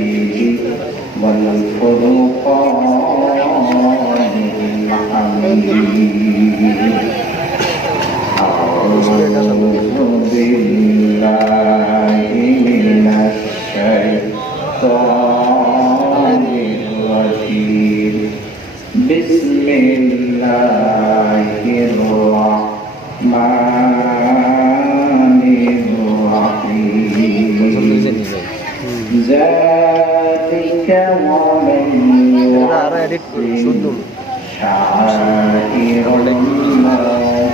المجيد والفرقان الحميد أعوذ بالله من الشيطان الرجيم بسم الله الرحمن الرحيم ذلك ومن يعظم شعائر الله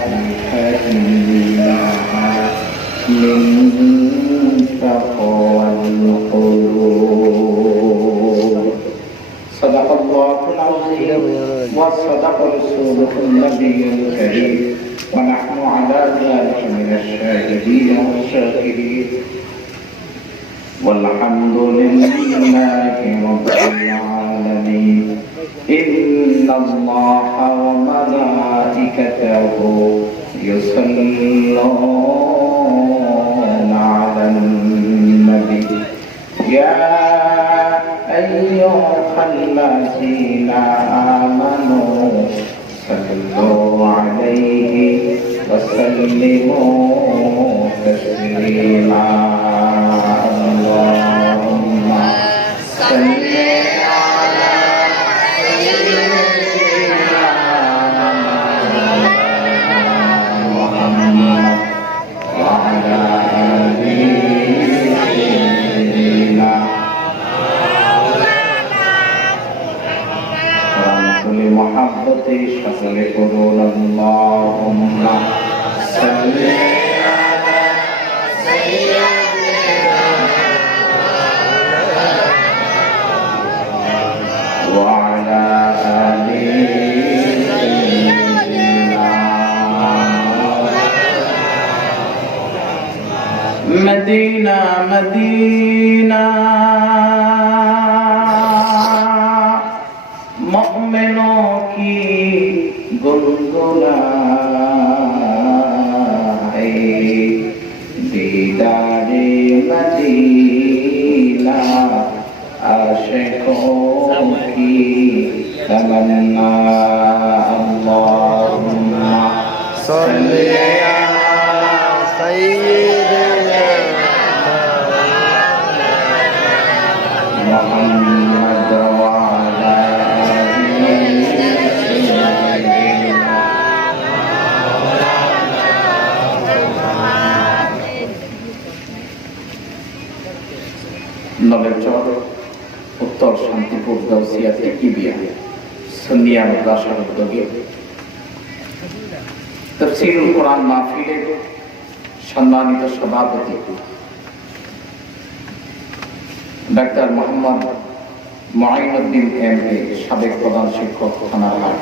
فإنها من تقوى القلوب صدق الله العظيم وصدق رسوله النبي الكريم ونحن على ذلك من الشاهدين والشاكرين والحمد لله رب العالمين إن الله وملائكته يصلون على النبي يا أيها الذين آمنوا صلوا عليه وسلموا تسليما اللهم صل على سيدنا محمد وعلى آله سيدنا محبت شکل قرون اللهم صل على سيدنا وعلى آل سيدنا مدینہ مدینہ मोमिनों की गुनगुनाए दीदारे मदीना आशिकों की तमन्ना अल्लाहुम्मा सल्ली अला सय्यिदिना मुहम्मद व अला নলেরচর উত্তর শান্তিপুর গাউসিয়া তেকিবিয়া সুন্নিয়া মাদ্রাসার উদ্যোগে তাফসীরুল কোরআন মাহফিলের সম্মানিত সভাপতি ডাক্তার মোহাম্মদ মুঈনুদ্দিন এমএ সাবেক প্রধান শিক্ষক Thanaghat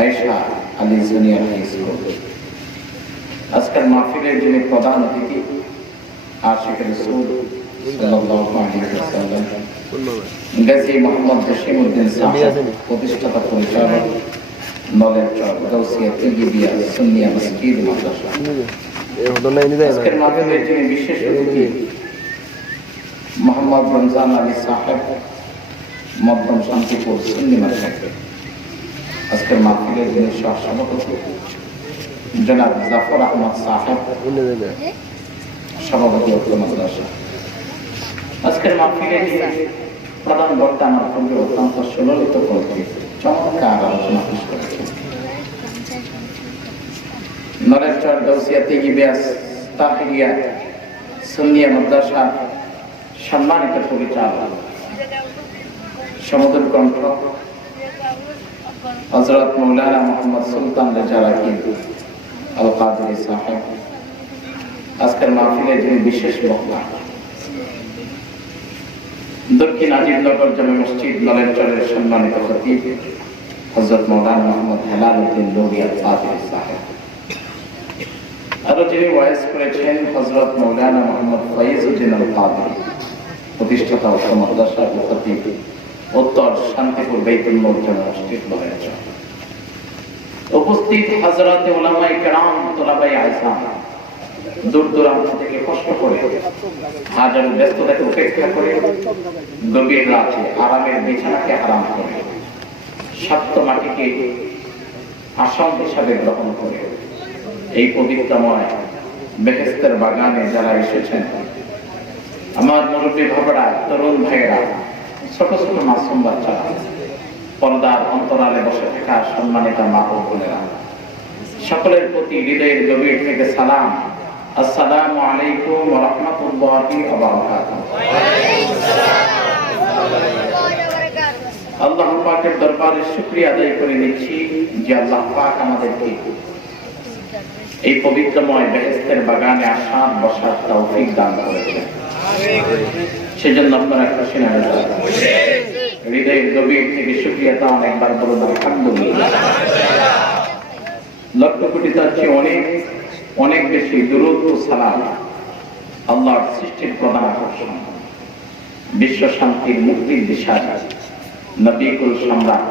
Ayesha Ali junior high school আজকের মাহফিলের যিনি প্রধান অতিথি আশিক রাসূল সাল্লাল্লাহু আলাইহি ওয়াসাল্লাম গাজী মোহাম্মদ জসিমউদ্দিন সাহেব প্রতিষ্ঠাতা পরিচালক নলেরচর গাউসিয়া তেকিবিয়া সুন্নিয়া মসজিদ মাদ্রাসা আজকের মাহফিলের যিনি বিশেষ অতিথি মোহাম্মদ রমজান আলী সাহেব মধ্যম শান্তিপুর সুন্নি মাদ্রাসা আজকের মাহফিলের যিনি সভাপতি জনাব জাফর আহমদ সাহেব সভাপতি উত্তর মাদ্রাসা আজকের মাহফিলে প্রধান বক্তা আমার সঙ্গে অত্যন্ত সুললিত করতে চমৎকার আলোচনা পেশ করেছেন নলেরচর গাউসিয়া তেকিবিয়া তাহিরিয়া সুন্নিয়া মাদ্রাসা সম্মানিত পরিচালক সমুদ্র কণ্ঠ হযরত মাওলানা মুহাম্মদ সুলতান রেজা রাকিব আল কাদরি সাহেব আজকের মাহফিলে যিনি বিশেষ বক্তা দক্ষিণ আজিমনগর জামে মসজিদ নলেরচরের সম্মানিত খতিব হযরত মাওলানা মুহাম্মদ হেলাল উদ্দিন লোহী আল কাদরি সাহেব আরো যিনি ওয়াইজ করেছেন হযরত মাওলানা মুহাম্মদ ফয়জউদ্দিন আল কাদরি প্রতিষ্ঠাতা উত্তর মাদ্রাসা ও খতিব উত্তর শান্তিপুর বাইতুল নূর জামে মসজিদ নলেরচর উপস্থিত হযরত উলামায়ে কেরাম তুলাবায়ে আযম দূর দূরান্ত থেকে কষ্ট করে হাজার ব্যস্ততাকে উপেক্ষা করে গভীর রাতে আরামের বিছানাকে আরাম করে শক্ত মাটিকে আসন হিসাবে গ্রহণ করে এই পবিত্রময় বেহেশতের বাগানে যারা এসেছেন, আমার মুরব্বী ভাবরা, তরুণ ভাইয়েরা, ছোট ছোট মাসুম বাচ্চারা, পর্দার অন্তরালে বসে থাকা সম্মানিতা মা ও বোনেরা, সকলের প্রতি হৃদয়ের গভীর থেকে সালাম। আসসালামু আলাইকুম ওয়া রাহমাতুল্লাহি ওয়া বারাকাতুহু। আল্লাহ পাকের দরবারে শুকরিয়া আদায় করে নিচ্ছি যে আল্লাহ পাক আমাদেরকে এই পবিত্রময় বেহেশতের বাগানে আসার বসার তৌফিক দান করেছেন। সেজন্য আপনারা খুশি না হৃদয়ের গভীর থেকে শুকরিয়া তা অনেকবার বলুন আলহামদুলিল্লাহ। লক্ষ কোটি তার চেয়ে অনেক অনেক বেশি দুরূদ ও সালাম আল্লাহর সৃষ্টির প্রধান আকর্ষণ, বিশ্ব শান্তির মুক্তির দিশা নবী কুল সম্রাট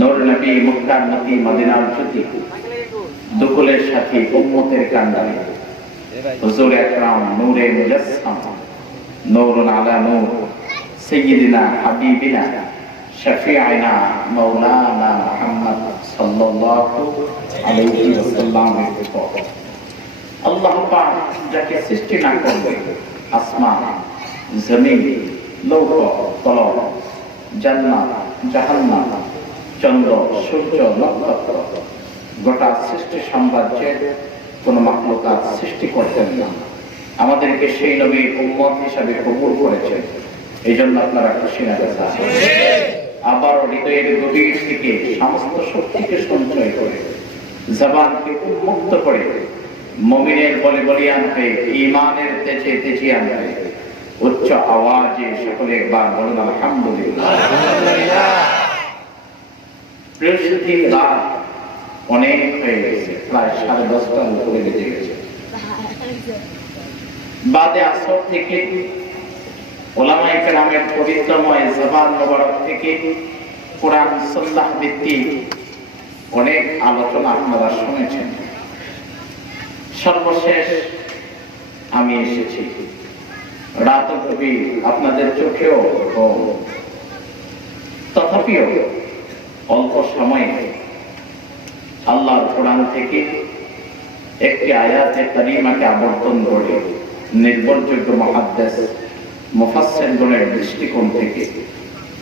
নূর নবী মুক্তার নবী মদিনার জ্যোতি দুকুলের সাথে উম্মতের কান্ডারি হুজুর আকরাম নূরে মুজাসসাম নূরুন আলা নূর সাইয়্যিদিনা হাবিবিনা শাফিঈনা মাওলানা মুহাম্মদ সাল্লাল্লাহু আলাইহি ওয়াসাল্লাম। আল্লাহ পাক যাকে সৃষ্টি না করবে আসমান জমিন লৌহ তলব জান্নাত জাহান্নাম চন্দ্র সূর্য নক্ষত্র গোটা সৃষ্টি সাম্রাজ্যের কোন মাখলুকাত সৃষ্টি করতেন না। আমাদেরকে সেই নবীর উম্মত হিসাবে কবুল করেছেন। এই জন্য আপনারা খুশি না? আবার হৃদয়ের গভীর থেকে সমস্ত শক্তিকে সঞ্চয় করে জবানকে উন্মুক্ত করে মুমিনের বলে বলিয়ান হয়ে ঈমানের তেজে তেজিয়ান হয়ে উচ্চ আওয়াজে সকলে একবার বলুন আলহামদুলিল্লাহ। বৃহস্পতির রাত অনেক হয়ে গেছে, প্রায় 10:30টার উপরে বেজে গেছে। বাদে আসর থেকে উলামায়ে কেরামের পবিত্রময় জবান মোবারক থেকে কোরআন সুন্নাহ ভিত্তিক অনেক আলোচনা আপনারা শুনেছেন। সর্বশেষ আমি এসেছি, রাত গভীর, আপনাদের চোখেও তথাপিও অল্প সময়ে আল্লাহর কোরআন থেকে একটি আয়াতে কারিমাকে আবর্তন করে নির্ভরযোগ্য মুহাদ্দিস মুফাসসিরগণের দৃষ্টিকোণ থেকে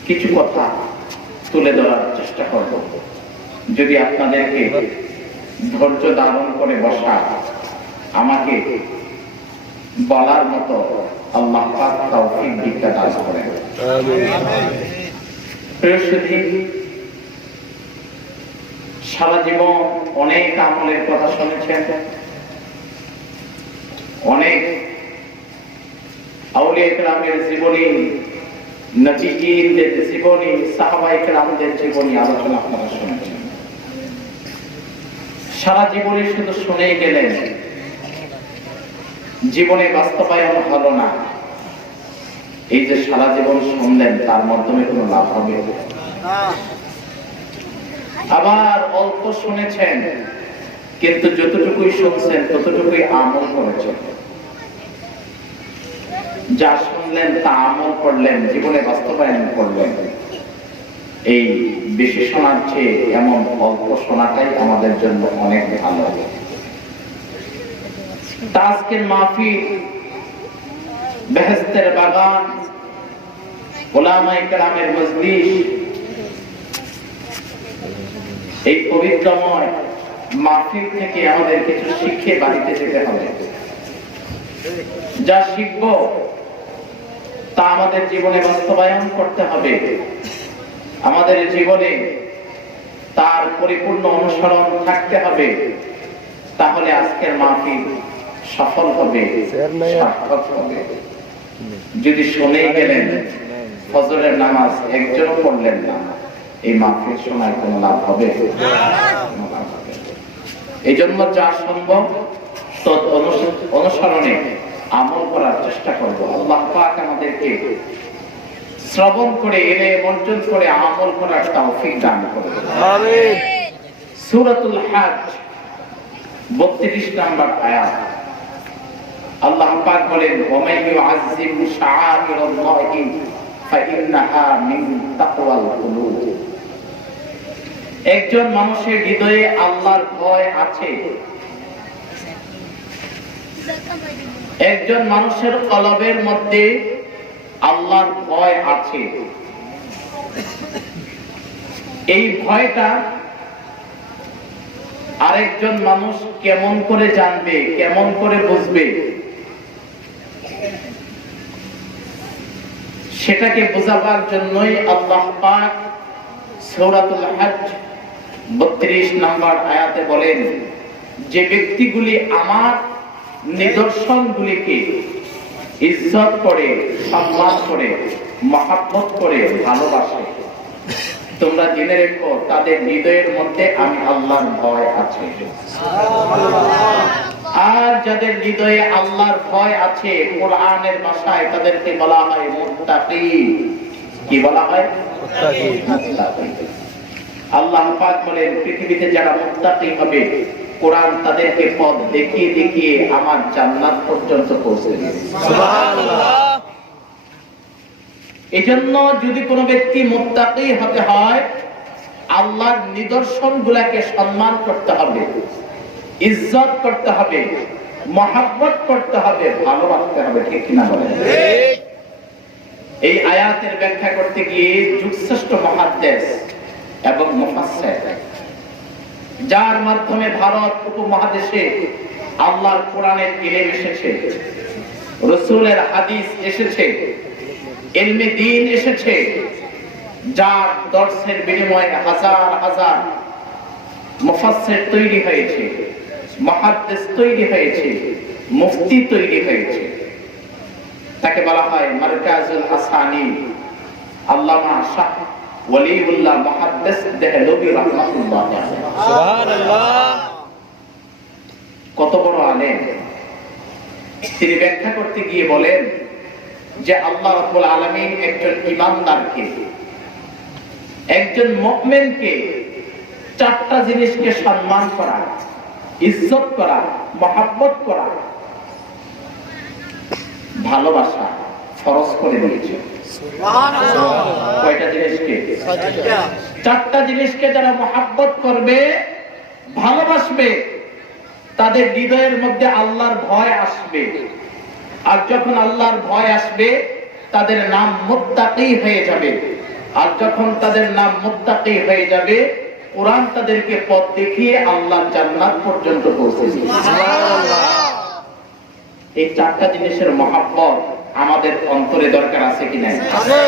কিছু কথা তুলে ধরার চেষ্টা করব। যদি আপনাদেরকে ধৈর্য ধারণ করে বসা আমাকে বলার মতো আল্লাহ পাক তৌফিক ভিক্ষা দান করেন। প্রিয় সুধী, সারা জীবন অনেক আমলের কথা শুনেছেন, অনেক আউলিয়া কেরামের জীবনী, নবীদের জীবনী, সাহাবায়ে কেরামদের জীবনী আলোচনা আপনারা শুনেছেন। সারা জীবনে শুধু শুনেই গেলেন, জীবনে বাস্তবায়ন হলো না। এই যে সারা জীবন শুনলেন, তার মাধ্যমে কোনো লাভ হবে না। আবার অল্প শুনেছেন, কিন্তু যতটুকুই শুনছেন ততটুকুই আমল করেছেন। যা শুনলেন তা আমল করলেন, জীবনে বাস্তবায়ন করলেন। এই বেশি শোনার চেয়ে এমন অল্প শোনাটাই আমাদের জন্য অনেক ভালো। আজকের মাহফিল বেহেশতের বাগান, উলামায়ে কেরামের মজলিস, এই পবিত্রময় মাহফিল থেকে আমাদের কিছু শিক্ষে বাড়িতে যেতে হবে। যা শিখব তা আমাদের জীবনে বাস্তবায়ন করতে হবে। আমাদের জীবনে তার পরিপূর্ণ অনুসরণ থাকতে হবে। তাহলে আজকের মাহফিল সফল হবে, সার্থক হবে। যদি শুনে গেলেন, ফজরের নামাজ একজনও পড়লেন না, এই মাহফিল শোনায় কোনো লাভ হবে? এই জন্য যা সম্ভব তৎ অনুসরণে আমল করার চেষ্টা করব। আল্লাহ পাক আমাদেরকে শ্রবণ করে ইলম অর্জন করে আমল করার তৌফিক দান করুন। আমিন। সূরাতুল হজ 32 নম্বর আয়াত। আল্লাহ পাক বলেন ওয়া ইউআযযিম শাআইরাল্লাহি ফাইন্নাহা মিন তাকওয়াল কুলুব। একজন মানুষের হৃদয়ে আল্লাহর ভয় আছে, একজন মানুষের কলবের মধ্যে আল্লাহর ভয় আছে। এই ভয়টা আরেকজন মানুষ কেমন করে জানবে, কেমন করে বুঝবে, সেটাকে বোঝাবার জন্যই আল্লাহ পাক সূরাতুল হজ 32 নম্বর আয়াতে বলেন, যে ব্যক্তিগুলি আমার নিদর্শনগুলিকে ইজ্জত করে, সম্মান করে, মহব্বত করে, ভালোবাসে, তোমরা জেনে রেখো তাদের হৃদয়ের মধ্যে আমি আল্লাহর ভয় আছে। আর যাদের হৃদয়ে আল্লাহর ভয় আছে, কোরআনের ভাষায় তাদেরকে বলা হয় মুত্তাকি। কি বলা হয়? মুত্তাকি। আল্লাহ পাক বলেন পৃথিবীতে যারা মুত্তাকি হবে, কোরআন তাদেরকে পথ দেখিয়ে দেখিয়ে আমার জান্নাত পর্যন্ত পৌঁছে দেবে। সুবহানাল্লাহ। এজন্য যদি কোনো ব্যক্তি মুত্তাকি হতে হয়, আল্লাহর নিদর্শনগুলোকে সম্মান করতে হবে, ইজ্জত করতে হবে, মহব্বত করতে হবে, ভালোবাসতে হবে। ঠিক কিনা বলেন? এই আয়াতের ব্যাখ্যা করতে গিয়ে যুগশ্রেষ্ঠ মুহাদ্দিস এবং মুফাসসির, যার মাধ্যমে ভারত উপমহাদেশে আল্লাহর কোরআনের ইলম এসেছে, রাসূলের হাদিস এসেছে, ইলমে দ্বীন এসেছে, যার দর্শের বিনিময়ে হাজার হাজার মুফাসসির তৈরি হয়েছে, মুহাদ্দিস তৈরি হয়েছে, মুফতি তৈরি হয়েছে, তাকে বলা হয় মারকাজুল আসানিদ। আল্লামা শাহ ওয়ালিউল্লাহ মুহাদ্দিস দেহলভী রাহমাতুল্লাহ আলাইহি। সুবহানাল্লাহ। কত বড় আলেম! তিনি ব্যাখ্যা করতে গিয়ে বলেন যে আল্লাহ রাব্বুল আলামিন একজন ঈমানদারকে, একজন মুমিনকে চারটা জিনিসকে সম্মান করা, ইজ্জত করা, মহব্বত করা, ভালোবাসা ফরজ করে দিয়েছে। সুবহানাল্লাহ। কয়টা জিনিসকে? চারটা জিনিসকে যারা মহব্বত করবে, ভালোবাসবে, তাদের হৃদয়ের মধ্যে আল্লাহর ভয় আসবে। আর যখন আল্লাহর ভয় আসবে, তাদের নাম মুত্তাকি হয়ে যাবে। আর যখন তাদের নাম মুত্তাকি হয়ে যাবে, কোরআন তাদেরকে পথ দেখিয়ে আল্লাহর জান্নাত পর্যন্ত পৌঁছে দিবে। সুবহানাল্লাহ। এই চারটা জিনিসের মহব্বত আমাদের অন্তরে দরকার আছে কি নাই? আছে।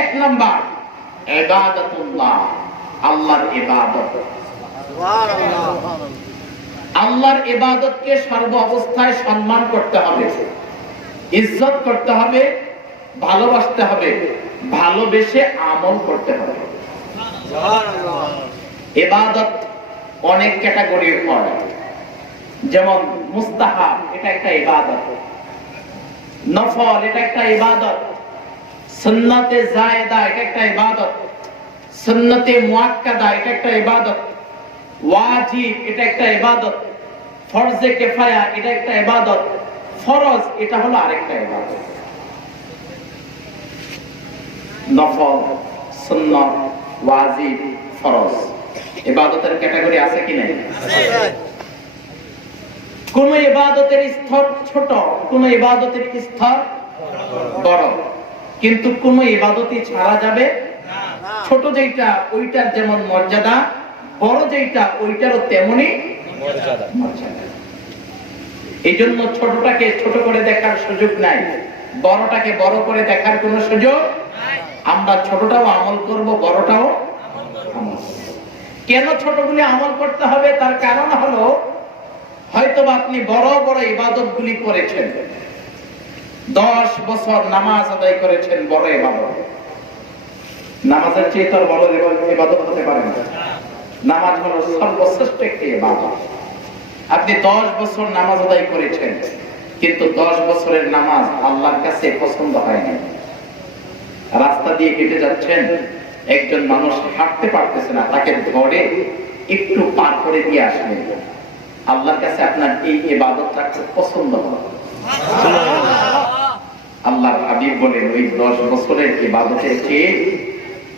এক নাম্বার ইবাদাতুল্লাহ, আল্লাহর ইবাদত। সুবহানাল্লাহ। আল্লাহর ইবাদতকে সর্ব অবস্থায় সম্মান করতে হবে, ইজ্জত করতে হবে, ভালোবাসতে হবে, ভালোবেসে আমল করতে হবে। সুবহানাল্লাহ। ইবাদত অনেক ক্যাটাগরির হয়, যেমন মুস্তাহাব, এটা একটা ইবাদত, নফল, এটা একটা ইবাদত, সুন্নতে জায়েদা, এটা একটা ইবাদত, সুন্নতে মুআক্কাদা, এটা একটা ইবাদত, ওয়াজিব, এটা একটা ইবাদত, ফরজে কিফায়া, এটা একটা ইবাদত, ফরজ, এটা হলো আরেকটা ইবাদত। নফল, সুন্নাত, ওয়াজিব, ফরজ, ইবাদতের ক্যাটাগরি আছে কি নাই? আছে। কোন ইবাদতের স্তর ছোট, কোন ইবাদতের স্তর বড়, কিন্তু কোন ইবাদতই ছাড়া যাবে না। ছোট যেটা ওইটার যেমন মর্যাদা, বড় যেটা ওইটারও তেমনি মর্যাদা। এই জন্য ছোটটাকে ছোট করে দেখার সুযোগ নাই, বড়টাকে বড় করে দেখার কোনো সুযোগ নাই। আমরা ছোটটাও আমল করব, বড়টাও আমল করব। কেন ছোটগুলি আমল করতে হবে? তার কারণ হলো, হয়তোবা আপনি বড় বড় ইবাদতগুলি করেছেন, 10 বছর নামাজ আদায় করেছেন, বড় ইবাদত। নামাজের চেয়ে তো বড় ইবাদত হতে পারে না। নামাজ হলো সর্বশ্রেষ্ঠ একটি ইবাদত। আপনি 10 বছর নামাজ আদায় করেছেন, কিন্তু 10 বছরের নামাজ আল্লাহর কাছে পছন্দ হয় না। রাস্তা দিয়ে হেঁটে যাচ্ছেন, একজন মানুষ হাঁটতে পারতেছে না, তাকে ধরে একটু পার করে দিয়ে আসলেন, আল্লাহর কাছে আপনার এই ইবাদতটা খুব পছন্দ হবে। আল্লাহর হাবিব বলেন ওই 10 বছরের ইবাদতের চেয়ে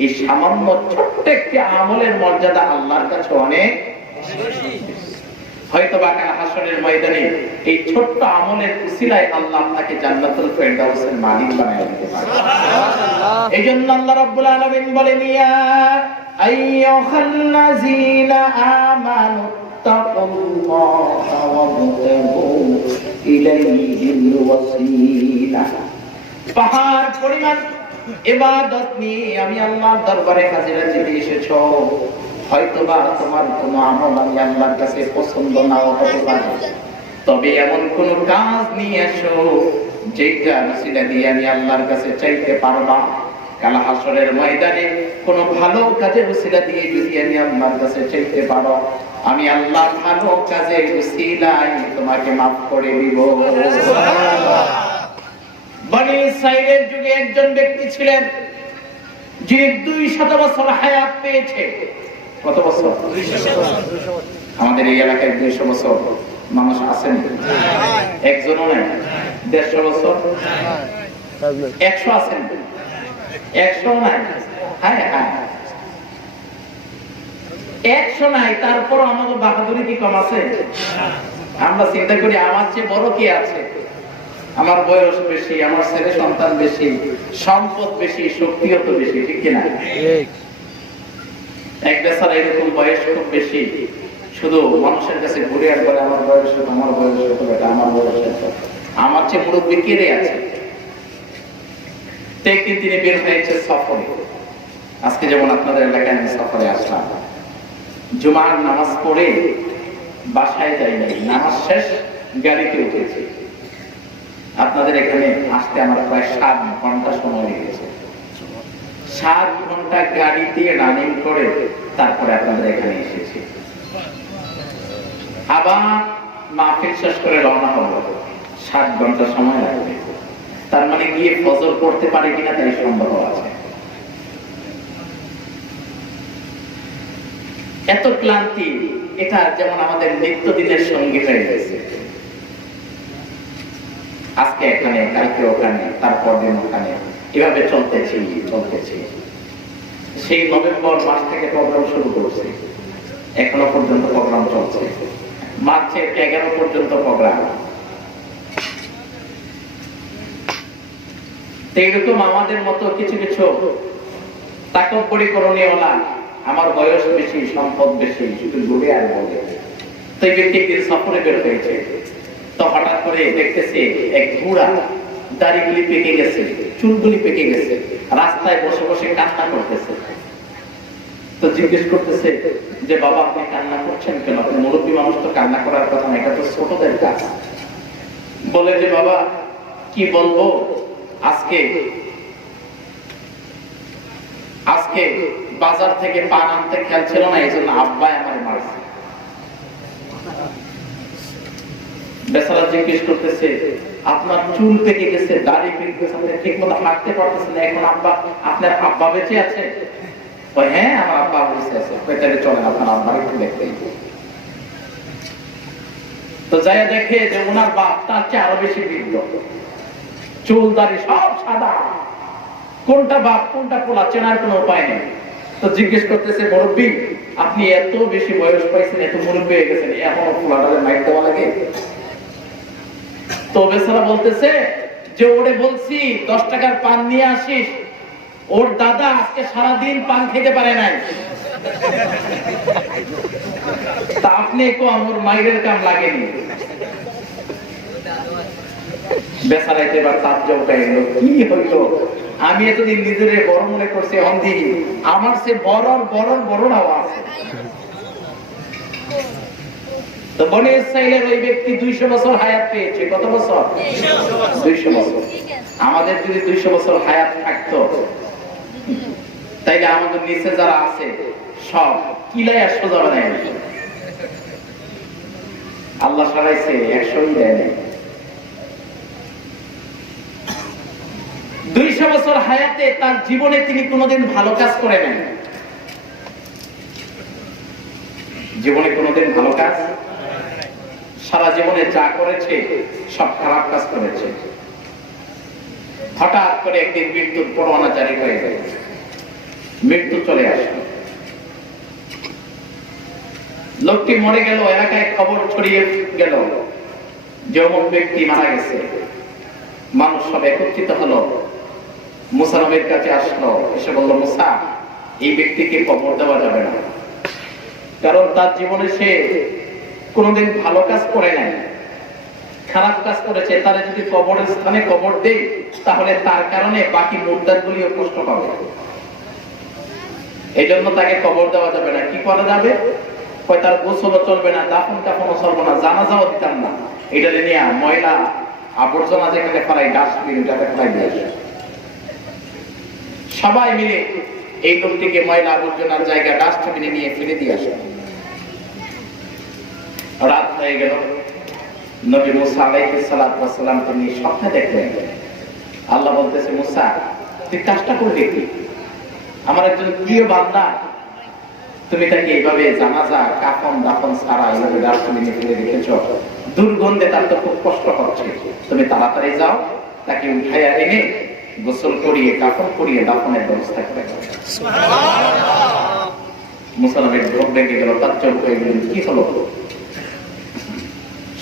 এই সামান্য ছোট্ট একটি আমলের মর্যাদা আল্লাহর কাছে অনেক বেশি। হয়তো বা কাল হাসরের ময়দানে এই ছোট্ট আমলের উসিলায় আল্লাহ আপনাকে জান্নাতুল ফেরদাউসের মালিক বানায় দিতে পারে। এইজন্য আল্লাহ রাব্বুল আলামিন বলেন ইয়া আইয়ুহাল্লাযীনা আমানু তাকুল্লাহা ওয়াবতাগু ইলাইহিল ওয়াসিলা। পাহাড় পরিমাণ ইবাদত নিয়ে আমি আল্লাহর দরবারে হাজিরা দিতে এসেছো, হয়তোবা তোমার কোন আমল আমি আল্লাহর কাছে পছন্দ নাও হতে পারে, তবে এমন কোন কাজ নিয়ে এসো যেটা ওসিলা দিয়ে আমি আল্লাহর কাছে চাইতে পারবা। কাল হাসরের ময়দানে কোন ভালো কাজের ওসিলা দিয়ে যদি আমি আল্লাহর কাছে চাইতে পারো, আমি আল্লাহ ভালো কাজের ওসিলায় তোমাকে মাফ করে দিব। বনি ইসরাঈলের যুগে একজন ব্যক্তি ছিলেন যিনি 200 বছর হায়াত পেয়েছে। কত বছর? 200 বছর। আমাদের এই এলাকায় 200 বছর মানুষ আছেন? একজনও নাই। 150 বছর? 100 আছেন? 100 নাই। হ্যাঁ হ্যাঁ 100 নাই, তারপর আমাদের বাহাদুরি কি কম আছে? আমরা চিন্তা করি আমার চেয়ে বড় কে আছে, আমার বয়স বেশি, আমার ছেলে সন্তান বেশি, সম্পদ বেশি, শক্তিও তো বেশি, ঠিক কিনা? এক বেচারা এরকম বয়স খুব বেশি, শুধু মানুষের কাছে ঘুরে আর বলে আমার বয়স হতো, আমার বয়স হতো, বেটা আমার বয়স হতো, আমার চেয়ে মুরব্বী কে রে আছে। একদিন তিনি বের হয়েছে সফরে। আজকে যেমন আপনাদের এলাকায় আমি সফরে আসলাম, জুমার নামাজ পড়ে বাসায় যাই নাই, নামাজ শেষ গাড়িতে উঠেছি। আপনাদের এখানে আসতে আমার প্রায় 7 ঘন্টা সময় লেগেছে। 7 ঘন্টা গাড়িতে রানিং করে তারপরে আপনাদের এখানে এসেছি। আবার মাহফিল শেষ করে রওনা হবো, 7 ঘন্টা সময় লাগবে। তার মানে গিয়ে ফজর পড়তে পারে কিনা তাই সন্দেহ আছে। এত ক্লান্তি, এটা যেমন আমাদের নিত্যদিনের সঙ্গী হয়ে গেছে। আজকে এখানে, কালকে ওখানে, তারপর দিন ওখানে, এভাবে চলতেছি। সেই নভেম্বর মাস থেকে প্রোগ্রাম শুরু করছে, এখনো পর্যন্ত প্রোগ্রাম চলছে। মার্চের 11 পর্যন্ত প্রোগ্রাম। এইরকম আমাদের মতো কিছু কিছু তাকব্বরি করণীয়ওয়ালা, আমার বয়স বেশি, সম্পদ বেশি, শুধু ঘুরে আর বলে। তো এই ব্যক্তি একদিন সফরে বের হয়েছে, তো হঠাৎ করে দেখতেছে এক বুড়া, দাড়িগুলি পেকে গেছে, চুলগুলি পেকে গেছে, রাস্তায় বসে বসে কান্না করতেছে। তো জিজ্ঞেস করতেছে যে বাবা আপনি কান্না করছেন কেন? আপনি মুরব্বী মানুষ, তো কান্না করার কথা না, এটা তো ছোটদের কাজ। বলে যে বাবা কি বলবো, আজকে বাজার থেকে পান আনতে খেয়াল ছিল না, এই জন্য আব্বাই আমার মারছে। বেচারা জিজ্ঞেস করতেছে আপনার চুল পেকে গেছে, দাড়ি পেকে গেছে, আপনি ঠিক মতো হাঁটতে পারতেছেন না, এখন আপনার আব্বা বেঁচে আছে? হ্যাঁ আমার আব্বা বেঁচে আছে। তাহলে চলেন আপনার আব্বার একটু দেখতে। তো যাই দেখে যে ওনার বাপ তার চেয়ে আরো বেশি বৃদ্ধ, চুল দাড়ি সব সাদা, কোনটা বাপ কোনটা পোলা চেনার কোনো উপায় নেই। তো জিজ্ঞেস করতেছে মুরব্বী আপনি এত বেশি বয়স পাইছেন, এত মুরব্বী হয়ে গেছেন, এখনো পোলাটারে মাইর দেওয়া লাগে? তো বেচারা বলতেছে যে ওরে বলছি 10 টাকার পান নিয়ে আসিস, ওর দাদা আজকে সারাদিন পান খেতে পারে নাই, তা আপনি ওর মাইরের কাম লাগেনি। বেচারা এবার তাজ্জব হয়ে গেল, কি হইলো? আমি এতদিন নিজের বড় মনে করছি, অন্ধি আমার সে বড় আওয়াজ। তো বনি ইসরাঈলের ওই ব্যক্তি 200 বছর হায়াত পেয়েছে। কত বছর? 200 বছর। আমাদের যদি 200 বছর হায়াত থাকতো, তাইলে আমাদের নিচে যারা আছে সব কিলাই 100 যাবে না। আল্লাহ সারাইছে 100ই দেয় না। 200 বছর হায়াতে তার জীবনে তিনি কোনোদিন ভালো কাজ করে নেন, জীবনে কোনোদিন ভালো কাজ সারা জীবনে যা করেছে সব খারাপ কাজ করেছে। হঠাৎ করে একদিন মৃত্যুর পরোয়ানা জারি হয়ে গেল, মৃত্যু চলে আসলো। লোকটি মরে গেল, এলাকায় খবর ছড়িয়ে গেল যে অমুক ব্যক্তি মারা গেছে। মানুষ সব একত্রিত হলো, মুসা নবীর কাছে আসলো, এসে বলল, মুসা, এই ব্যক্তিকে কবর দেওয়া যাবে না, কারণ তার জীবনে সে কোনোদিন ভালো কাজ করে নাই, খারাপ কাজ করেছে। তারা যদি কবরের স্থানে কবর দেয় তাহলে তার কারণে বাকি মুর্দার গুলিও কষ্ট পাবে, এই জন্য তাকে কবর দেওয়া যাবে না। কি করা যাবে? তার গোসলও চলবে না, দাফন কাফনও চলবে না, জানাজাও দিতাম না। এটা নিয়ে ময়লা আবর্জনা যেখানে ফেলাই, ডাস্টবিন ওটাতে ফেলাই দিয়ে আসে। সবাই মিলে এই লোকটিকে ময়লা আবর্জনার জায়গা ডাস্টবিনে নিয়ে ফেলে দিয়ে আসে। রাত হয়ে গেল, নবী মুসা আলাইহিস সালাতু ওয়াস সালাম তিনি স্বপ্নে দেখলেন, আল্লাহ বলতেছে, মুসা, তুই কাজটা করলি কি? আমার একজন প্রিয় বান্দা, তুমি তাকে এইভাবে জানাজা কাফন দাফন ছাড়া এইভাবে ডাস্টবিনে ফেলে রেখেছ, দুর্গন্ধে তার তো খুব কষ্ট হচ্ছে। তুমি তাড়াতাড়ি যাও, তাকে উঠাইয়া এনে গোসল করিয়ে কাফন করিয়ে দাফনের ব্যবস্থা করে। মুসা নবীর ঢোক ভেঙে গেল, তার চোখ হয়ে গেল, কি হলো?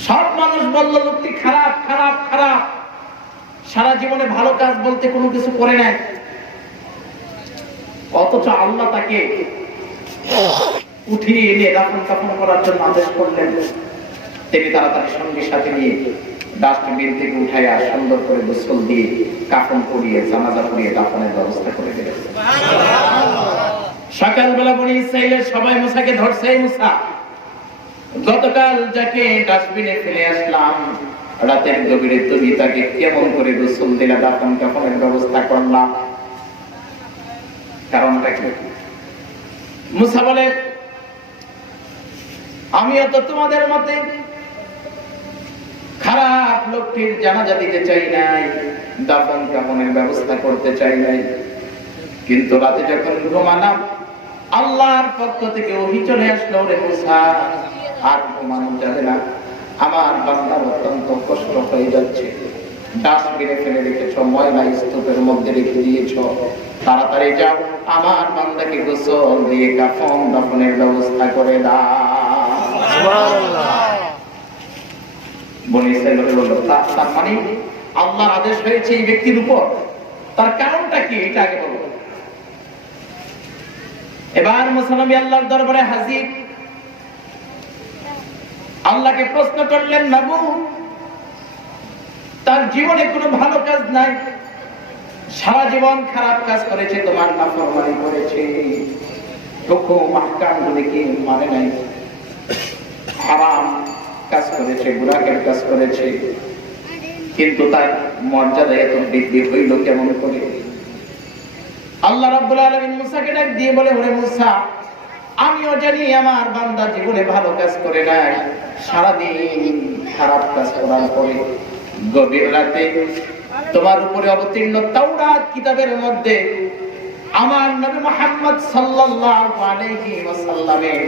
সব মানুষ বলল, লোকটি খারাপ খারাপ খারাপ, সারা জীবনে ভালো কাজ বলতে কোনো কিছু করে নাই, অথচ আল্লাহ তাকে উঠিয়ে এনে দাফন কাফন করার জন্য আদেশ করলেন। তিনি তাড়াতাড়ি সঙ্গে সাথে নিয়ে ডাস্টবিন থেকে উঠাইয়া সুন্দর করে গোসল দিয়ে কাফন করিয়ে জানাজা করিয়ে দাফনের ব্যবস্থা করে দিলেন। সকালবেলা বনি ইসরাইলের সবাই মুসাকে ধরছে, মুসা, গতকাল যাকে ডাস্টবিনে ফেলে আসলাম, রাতের গভীরে তুমি তাকে কেমন করে গোসল দিলা, দাফন কাফনের ব্যবস্থা করলাম, কারণটা কি? মুসা বলে, আমিও তো তোমাদের মতে খারাপ লোকটির জানাজা দিতে চাই নাই, দাফন কাফনের ব্যবস্থা করতে চাই নাই, কিন্তু রাতে যখন ঘুমালাম আল্লাহর পক্ষ থেকে ওহী চলে আসলো, রে মুসা, আর ঘুমানো যাবে না, আমার বান্দার অত্যন্ত কষ্ট হয়ে যাচ্ছে, ডাস্টবিনে ফেলে রেখেছ, ময়লা স্তূপের মধ্যে রেখে দিয়েছ, তাড়াতাড়ি যাও, আমার বান্দাকে গোসল দিয়ে কাফন দাফনের ব্যবস্থা করে দাও। সুবহানাল্লাহ। বনি ইসরাইল বলল, তার মানে আল্লাহর আদেশ হয়েছে এই ব্যক্তির উপর, তার কারণটা কি এটা আগে বলো। এবার মুসা নবী আল্লাহর দরবারে হাজির, আল্লাহকে প্রশ্ন করলেন, নবু, তার জীবনে কোনো ভালো কাজ নাই, সারা জীবন খারাপ কাজ করেছে, তোমার নাফরমানি করেছে, হুকুম আহকাম গুলিকে মানে নাই, হারাম কাজ করেছে, গুনাহের কাজ করেছে, কিন্তু তার মর্যাদা এত বৃদ্ধি হইল কেমন করে? আল্লাহ রাব্বুল আলামিন মুসাকে ডাক দিয়ে বলে, ওরে মুসা, আমিও জানি আমার বান্দা জীবনে ভালো কাজ করে নাই, সারাদিন খারাপ কাজ করার পরে গভীর রাতে তোমার উপরে অবতীর্ণ তাওরাত কিতাবের মধ্যে আমার নবী মুহাম্মদ সাল্লাল্লাহু আলাইহি ওয়াসাল্লামের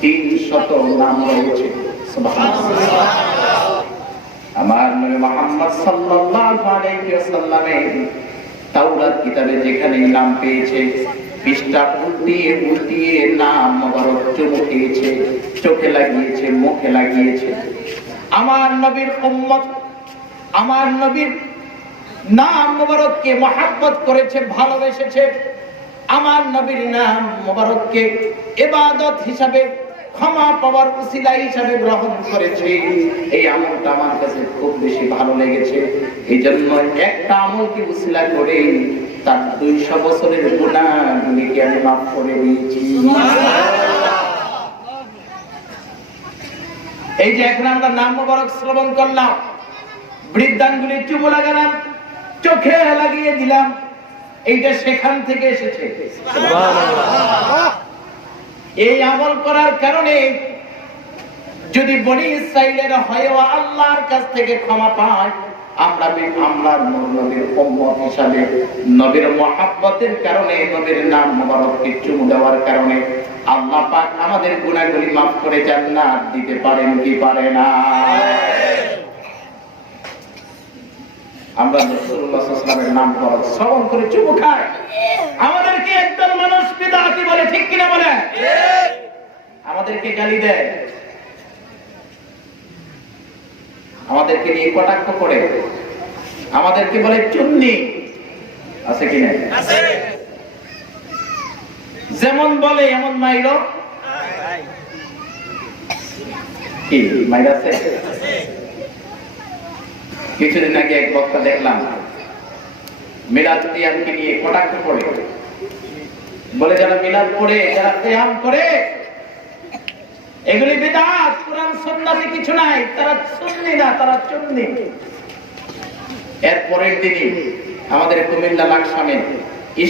300 নাম রয়েছে। সুবহানাল্লাহ। আমার নবী মুহাম্মদ সাল্লাল্লাহু আলাইহি ওয়াসাল্লামের তাওরাত কিতাবে যেখানে নাম পেয়েছে, পৃষ্ঠা উল্টিয়ে উল্টিয়ে নাম মোবারক চুমুকিয়েছে, চোখে লাগিয়েছে, মুখে লাগিয়েছে। আমার নবীর উম্মত আমার নবীর নাম মোবারককে মহব্বত করেছে, ভালোবেসেছে, আমার নবীর নাম মোবারককে ইবাদত হিসাবে, ক্ষমা পাওয়ার উসিলা হিসাবে গ্রহণ করেছে। এই আমলটা আমার কাছে খুব বেশি ভালো লেগেছে, এই জন্য একটা আমলকে উসিলা করে তার 200 বছরের গুনাহগুলিকে আমি মাফ করে দিয়েছি। এই যে এখন আমরা নাম মোবারক শ্রবণ করলাম, বৃদ্ধাঙ্গুলি চুমু লাগালাম, চোখে লাগিয়ে দিলাম, এইটা সেখান থেকে এসেছে। সুবহানাল্লাহ। এই আমল করার কারণে যদি বনি ইসরাইলের হয়েও আল্লাহর কাছ থেকে ক্ষমা পায়, আমরা নবীর উম্মত হিসাবে নবীর মুহাব্বতের কারণে, নবীর নাম মুবারককে চুমু দেওয়ার কারণে আল্লাহ পাক আমাদের গুনাহগুলি মাফ করে জান্নাত দিতে পারেন কি পারে না? আমরা রাসূলুল্লাহ সাল্লাল্লাহু আলাইহি ওয়াসাল্লামের নাম মুবারক শ্রবণ করে চুমু খাই, আমাদেরকে একদল মানুষ বিদআতি বলে, ঠিক কিনা বলে? ঠিক। আমাদেরকে গালি দেয়, আমাদেরকে নিয়ে কটাক্ষ করে, আমাদেরকে বলে চুন্নি, আছে কি না? আছে। যেমন বলে এমন মাইরো, কি মাইর আছে? কিছুদিন আগে এক বক্তা দেখলাম মিলাদ কিয়ামকে নিয়ে কটাক্ষ করে, বলে যারা মিলাদ পড়ে, যারা কিয়াম করে এগুলি বিদআত, কুরআন সুন্নাতে কিছু নাই, তারা সুন্নি না, তারা চুন্নি। এর পরের দিনই আমাদের কুমিল্লা লাকসামে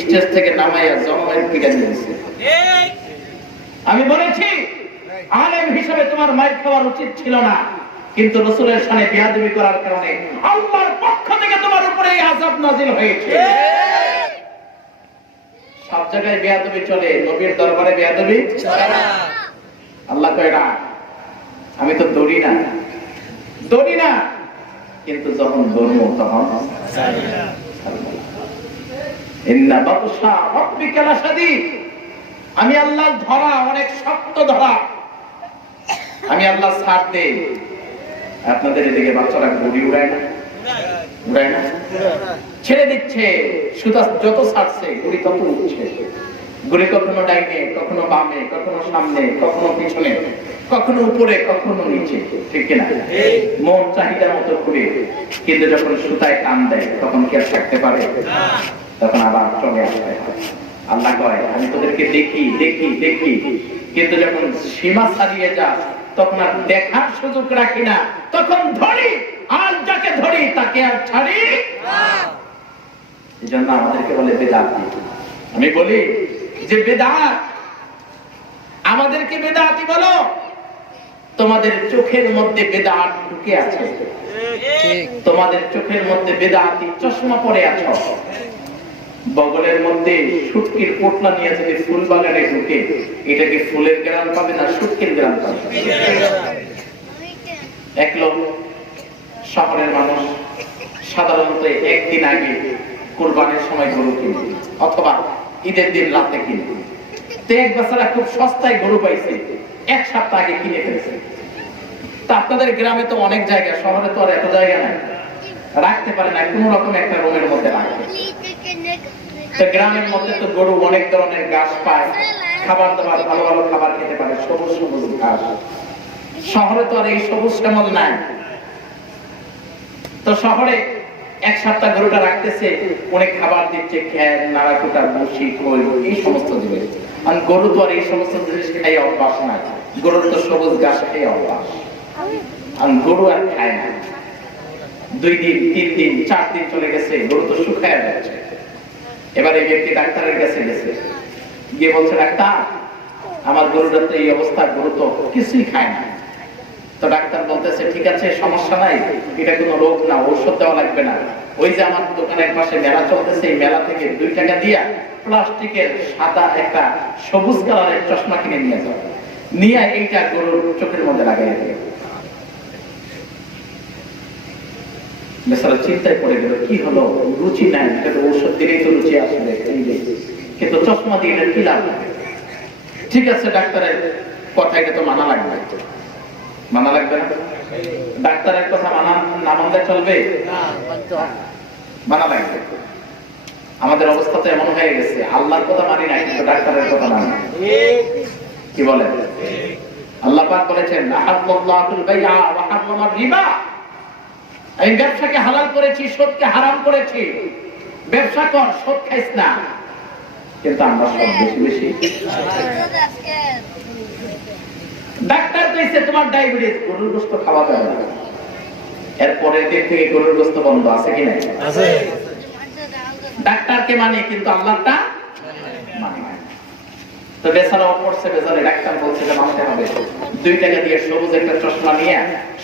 স্টেজ থেকে নামাইয়া জনমের পিটা দিয়েছে। আমি বলেছি আলেম হিসেবে তোমার মাইর খাওয়ার উচিত ছিল না, কিন্তু রাসূলের শানে বেয়াদবি করার কারণে আল্লাহর পক্ষ থেকে তোমার উপরে এই আযাব নাযিল হয়েছে। সব জায়গায় বেয়াদবি চলে, নবীর দরবারে বেয়াদবি চলে না। আল্লাহ কয় না, আমি তো দৌড়ি না, কিন্তু যখন দৌড়বো তখন ইন্না বাতশা রাব্বিকা লাশাদীদ, আমি আল্লাহ ধরা অনেক শক্ত ধরা, আমি আল্লাহ ছাড় দেই। আপনাদের এদিকে বাচ্চারা ঘুড়ি উড়ায় না? ছেড়ে দিচ্ছে, সুতা যত ছাড়ছে ঘুড়ি তত উঠছে। ঘুড়ি কখনো ডাইনে, কখনো বামে, কখনো সামনে, কখনো পিছনে, কখনো উপরে, কখনো নিচে, ঠিক কিনা? মন চাহিদা মতো ঘুরে, কিন্তু যখন সুতায় টান দেয় তখন কি আর থাকতে পারে? তখন আবার চলে আসতে হয়। আল্লাহ কয় আমি তোদেরকে দেখি, কিন্তু যখন সীমা ছাড়িয়ে যা তখন আর দেখার সুযোগ রাখি না, তখন ধরি, আর যাকে ধরি তাকে আর ছাড়ি না। এজন্য আমাদেরকে বলে বেদাত। আমি বলি যে বেদাত, আমাদেরকে বেদাতি বলো, তোমাদের চোখের মধ্যে বেদাত ঢুকে আছে, তোমাদের চোখের মধ্যে বেদাতি চশমা পরে আছো। বগলের মধ্যে শুটকির পোটলা নিয়ে যদি ফুল বাগানে ঢুকে, এটাকে ফুলের গ্রাম পাবে না শুটকির গ্রাম পাবে? এক লোক শহরের মানুষ সাধারণত একদিন আগে কুরবানির সময় গরু কিনে, অথবা ঈদের দিন রাতে কিনে, তো এক বেচারা খুব সস্তায় গরু পাইছে, এক সপ্তাহ আগে কিনে ফেলেছে। তা আপনাদের গ্রামে তো অনেক জায়গা, শহরে তো আর এত জায়গা নাই, রাখতে পারে না, কোন রকম একটা রুমের মধ্যে রাখে। তো গ্রামের মধ্যে তো গরু অনেক ধরনের ঘাস পায়, খাবার দাবার ভালো ভালো খাবার খেতে পারে, সবুজ সবুজ ঘাস। শহরে তো আর এই সবুজ শ্যামল নাই। তো শহরে এক সপ্তাহ গরুটা রাখতেছে, অনেক খাবার দিচ্ছে, খ্যার, নাড়াকুটা, বসি, খোল, এই সমস্ত জিনিস। আর গরু তো আর এই সমস্ত জিনিস খাই অভ্যাস না, গরুর তো সবুজ ঘাস খাই অভ্যাস। আর গরু আর খায় না। 2 দিন 3 দিন 4 দিন চলে গেছে, গরু তো শুকায় যাচ্ছে। এবার এই ব্যক্তি ডাক্তারের কাছে গেছে, গিয়ে বলছে ডাক্তার আমার গরুটা তো এই অবস্থা, গরু তো কিছুই খায় না। তো ডাক্তার বলতেছে ঠিক আছে, সমস্যা নাই, এটা কোনো রোগ না, ঔষধ দেওয়া লাগবে না। ওই যে আমার দোকানের পাশে মেলা চলতেছে, এই মেলা থেকে 2 টাকা দিয়া প্লাস্টিকের সাদা একটা সবুজ কালারের চশমা কিনে নিয়ে যাও, নিয়ে এইটা গরুর চোখের মধ্যে লাগাই দিয়ে। বেচারা চিন্তায় পড়ে গেল, কি হলো, রুচি নাই, ঔষধ দিলেই তো রুচি আসবে, কিন্তু চশমা দিয়ে কি লাভ? ঠিক আছে, ডাক্তারের কথা এটা তো মানা লাগবে না? ডাক্তারের কথা মানা না মানলে চলবে? মানা লাগবে। আমাদের অবস্থা তো এমন হয়ে গেছে, আল্লাহর কথা মানি না, কিন্তু ডাক্তারের কথা মানি। কি বলেন? আল্লাহ পাক বলেছেন আহাল্লাহুল বাইআ ওয়া হারামার রিবা, আমি ব্যবসাকে হালাল করেছি, সুদকে হারাম করেছি। ব্যবসা কর, সুদ খাইস না। কিন্তু আমরা সব বেশি ডাক্তার কইছে তোমার ডায়াবেটিস, গরুর গোশত খাওয়া যাবে না। এরপরের দিন থেকে গরুর গোশত বন্ধ, আছে কি না? আছে। ডাক্তারকে মানে, কিন্তু আল্লাহটা মানে না। তো বেচারাও পড়ছে, বেচারে ডাক্তার বলছে যে মানতে হবে। 2 টাকা দিয়ে সবুজ একটা চশমা নিয়ে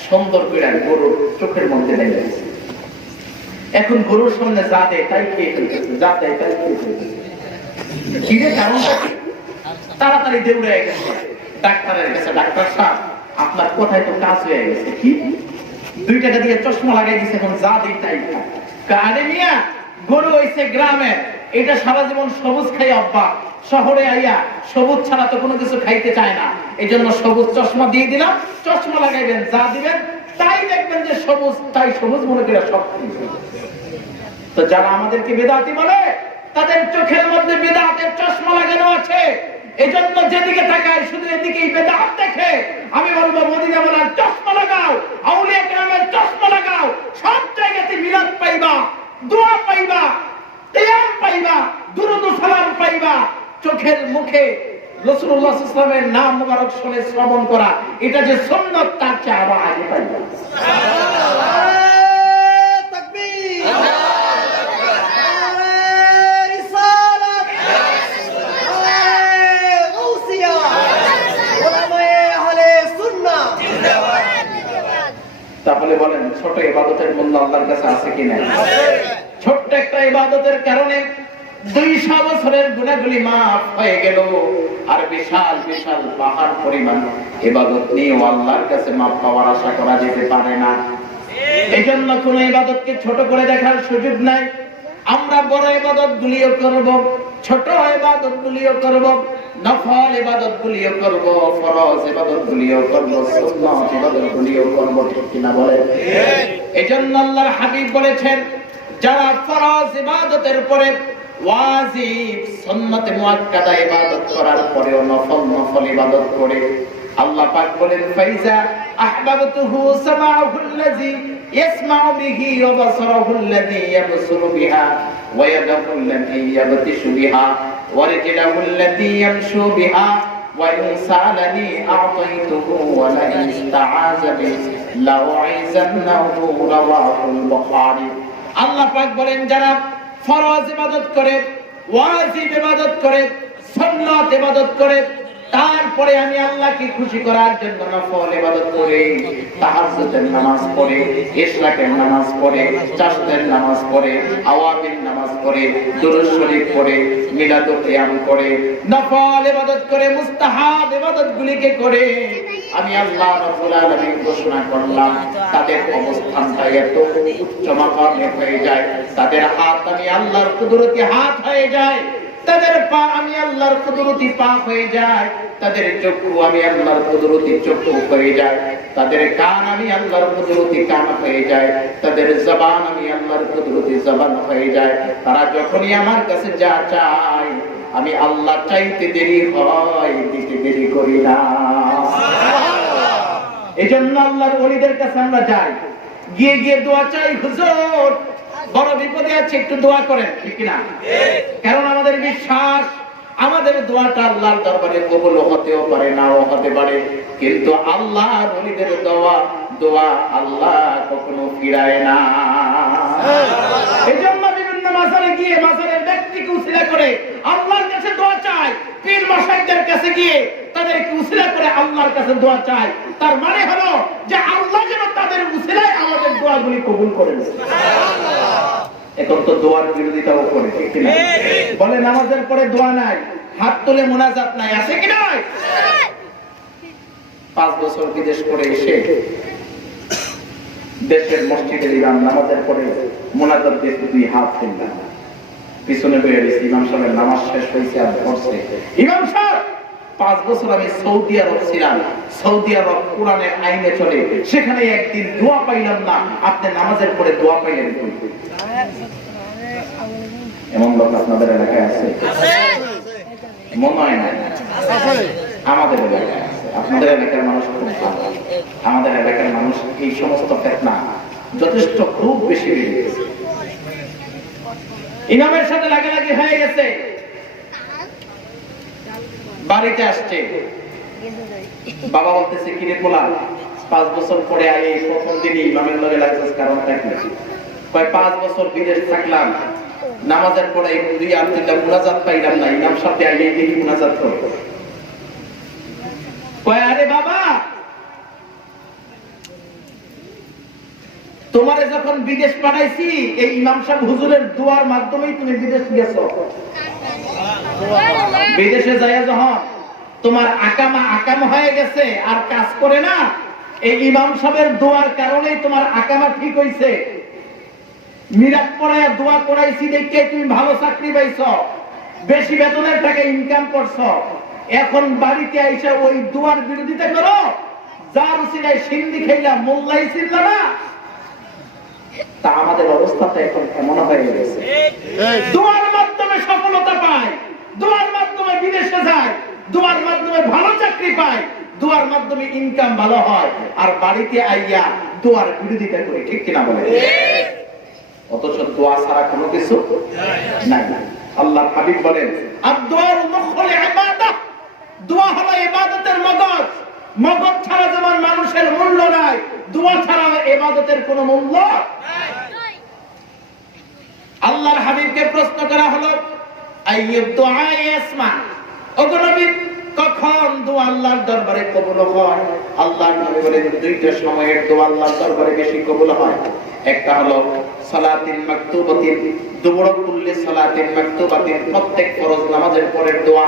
সুন্দর করে গরুর চোখের মধ্যে লেগে গেছে। এখন গরুর সামনে যা দেয় তাই খেয়ে ফেলতেছে, যা দেয় তাই খেয়ে ফেলতেছে। কি রে কারণটা কি? তাড়াতাড়ি দৌড়ে গেছে ডাক্তারের কাছে, ডাক্তার সাহেব আপনার কোথায় তো কাজ হয়ে গেছে। কি 2 টাকা দিয়ে চশমা লাগাই দিছে, এখন যা দেয় তাই খায়। আরে মিয়া, গরু হইছে গ্রামে, এটা সারা জীবন সবুজ খাই অভ্যাস, শহরে আইয়া সবুজ ছাড়া তো কোনো কিছু খাইতে চায় না, এই জন্য সবুজ চশমা দিয়ে দিলাম, চশমা লাগাইবেন, যা দিবেন তাই দেখবেন যে সবুজ, তাই সবুজ মনে করে সব। তো যারা আমাদেরকে বেদাতি বলে তাদের চোখের মধ্যে বেদাতের চশমা লাগানো আছে, এজন্য যেদিকে তাকায় শুধু এদিকেই বেদাত দেখে। আমি বলবো মদিনা ওয়ালার চশমা লাগাও, আউলিয়া কেরামের চশমা লাগাও, সব জায়গাতে মিলাদ পাইবা, দোয়া পাইবা, কিয়াম পাইবা, দুরূদ ও সালাম পাইবা। চোখের মুখে রাসূলুল্লাহ সাল্লাল্লাহু আলাইহি ওয়াসাল্লামের নাম মুবারক শুনে শ্রবণ করা, এটা যে সুন্নাত তার চেয়ে আরো আগে পাইবা। তাহলে বলেন ছোট ইবাদতের মূল্য আল্লাহর কাছে আছে কি না? ছোট্ট একটা ইবাদতের কারণে 200 বছরের গুনাহগুলি মাফ হয়ে গেল, আর বিশাল বিশাল পাহাড় পরিমাণ ইবাদত নিয়ে আল্লাহর কাছে মাফ পাওয়ার আশা করা যেতে পারে না। এজন্য কোন ইবাদতকে ছোট করে দেখার সুযোগ নাই। আমরা বড় ইবাদতগুলিও করব, ছোট ইবাদতগুলিও করব, নফল ইবাদতগুলিও করব, ফরজ ইবাদতগুলিও করব, সুন্নাত ইবাদতগুলিও করব, ঠিক কি না বলেন? এজন্য আল্লাহর হাবিব বলেছেন, যারা ফরজ ইবাদতের পরে ওয়াজিব সুন্নাতে মুআক্কাদা ইবাদত করার পরেও নফল ইবাদত করে, আল্লাহ পাক বলেন, ফাইজা আহবাবতুহু সামাউহুল্লাযী ইয়াসমাউ বিহি ওয়া বাসারুহুল্লাযী ইয়াবসুরু বিহা ওয়া ইয়াদুহুল্লাযী ইয়াবতিশু বিহা ওয়া রিজলুহুল্লাযী ইয়ামশু বিহা ওয়া ইন সালানি আ'তাইতুহু ওয়া লা ইস্তাআযা বি লাউইযান্নাহু রাওয়াহুল বুখারী। আল্লাহ পাক বলেন, যারা ফরজ ইবাদত করে, ওয়াজিব ইবাদত করে, সুন্নাত ইবাদত করে, তারপরে আমি আল্লাহকে খুশি করার জন্য নফল ইবাদত করে, তাহাজ্জুদের নামাজ পড়ে, ইশরাকের নামাজ পড়ে, চাশতের নামাজ পড়ে, আওয়াবিন নামাজ পড়ে, দুরূদ শরীফ পড়ে, মিলাদ ও কিয়াম করে, নফল ইবাদত করে, মুস্তাহাব ইবাদতগুলিকে করে, আমি আল্লাহ রাব্বুল আলামিন ঘোষণা করলাম তাদের অবস্থানটা এত উচ্চ মাকামে হয়ে যায়, তাদের হাত আমি আল্লাহর কুদরতি হাত হয়ে যায়, তাদের পা আমি আল্লাহর কুদরতি পা হয়ে যায়, তাদের চক্ষু আমি আল্লাহর কুদরতি চক্ষু হয়ে যায়, তাদের কান আমি আল্লাহর কুদরতি কান হয়ে যায়, তাদের জবান আমি আল্লাহর কুদরতি জবান হয়ে যায়। তারা যখনই আমার কাছে যা চায়, আমি আল্লাহ চাইতে দেরি হয়, দিতে দেরি করি না। এজন্য আল্লাহর ওলিদের কাছে আমরা যাই, গিয়ে গিয়ে দোয়া চাই, হুজুর বড় বিপদে আছে, একটু দোয়া করেন, ঠিক না? কারণ আমাদের বিশ্বাস, আমাদের দোয়াটা আল্লাহর দরবারে কবুল হতেও পারে, নাও হতে পারে, কিন্তু আল্লাহর ওলিদের দোয়া আল্লাহ কখনো ফিরায় না। এজন্য বিভিন্ন মাজারে গিয়ে মাজারের ব্যক্তিকে উসিলা করে আল্লাহর কাছে দোয়া চায়, পীর মাশায়েখদের কাছে গিয়ে তাদেরকে উসিলা করে আল্লাহর কাছে দোয়া চায়। তার মানে হলো যে আল্লাহ যেন তাদের উসিলায় আমাদের দোয়াগুলি কবুল করেন। এখন তো দোয়ার বিরোধিতাও করে, ঠিক না? বলে নামাজের পরে দোয়া নাই, হাত তুলে মুনাজাত নাই, আছে কি নাই? 5 বছর বিদেশ করে এসে দেশের মসজিদের ইমাম নামাজের পরে মুনাজাত দিয়ে 2 হাত তুললেন, পিছনে হয়ে গেছে, ইমাম সাহেবের নামাজ শেষ হয়েছে আর পড়ছে, ইমাম সাহেব 5 বছর আমি সৌদি আরব ছিলাম, সৌদি আরব কোরআনের আইনে চলে, সেখানে একদিন দোয়া পাইলাম না, আপনি নামাজের পরে দোয়া পাইলেন। এমন লোক আপনাদের এলাকায় আছে? মনে হয় না আমাদের এলাকায় আছে। আপনাদের এলাকার মানুষ খুব ভালো, আমাদের এলাকার মানুষ এই সমস্ত ফিতনা যথেষ্ট খুব বেশি বেড়ে গেছে, ইমামের সাথে লাগালাগি হয়ে গেছে। বাড়িতে আসছে, বাবা বলতেছে, কিরে পোলা 5 বছর পরে আগে প্রথম দিনই ইমামের লগে লাগছে, কারণটা কি? কয় 5 বছর বিদেশ থাকলাম, নামাজের পরে 2 আর 3টা মুনাজাত পাইলাম না, ইমাম সাহেব আগে দেখি মুনাজাত করব। কয় আরে বাবা তোমারে যখন বিদেশ পাঠাইছি এই ইমাম সাহেব হুজুরের দোয়ার মাধ্যমেই তুমি বিদেশ গেছো। বিদেশে যাইয়া যখন তোমার আকামা হয়ে গেছে আর কাজ করে না, এই ইমাম সাহেবের দোয়ার কারণেই তোমার আকামা ঠিক হইছে। মিলাদ পড়ায় দোয়া করাইছি দেখে তুমি ভালো চাকরি পাইছো, বেশি বেতনের টাকা ইনকাম করছো। এখন বাড়িতে আইসা ওই দোয়ার বিরোধিতা করো, যার উসিলায় সিন্দি খাইলাম মোল্লাই ছিল না। তা আমাদের অবস্থাটা এখন এমন হয়ে গেছে, দোয়ার মাধ্যমে সফলতা পায়, দোয়ার মাধ্যমে বিদেশে যায়, দোয়ার মাধ্যমে ভালো চাকরি পায়, দোয়ার মাধ্যমে ইনকাম ভালো হয়, আর বাড়িতে আইয়া দোয়ার বিরোধিতা করে। ঠিক কিনা বলে? অথচ দোয়া ছাড়া কোনো কিছু নাই। আল্লাহর হাবিব বলেন, আদ-দুআউ মুখুল ইবাদাহ, দোয়া হলো ইবাদতের মগজ। মগজ ছাড়া যেমন মানুষের মূল্য নাই, দোয়া ছাড়া ইবাদতের কোনো মূল্য নাই। আল্লাহর হাবিবকে প্রশ্ন করা হলো, আইয়ুদ দুআ ইসমা, ওগো নবী কখন দোয়া আল্লাহর দরবারে কবুল হয়? আল্লাহর নবী বলেন, দুইটা সময়ের দোয়া আল্লাহর দরবারে বেশি কবুল হয়। একটা হলো সালাতিন মাকতুবাতিন, দুবুর কুল্লি সালাতিন মাকতুবাতিন, প্রত্যেক ফরজ নামাজের পরের দোয়া।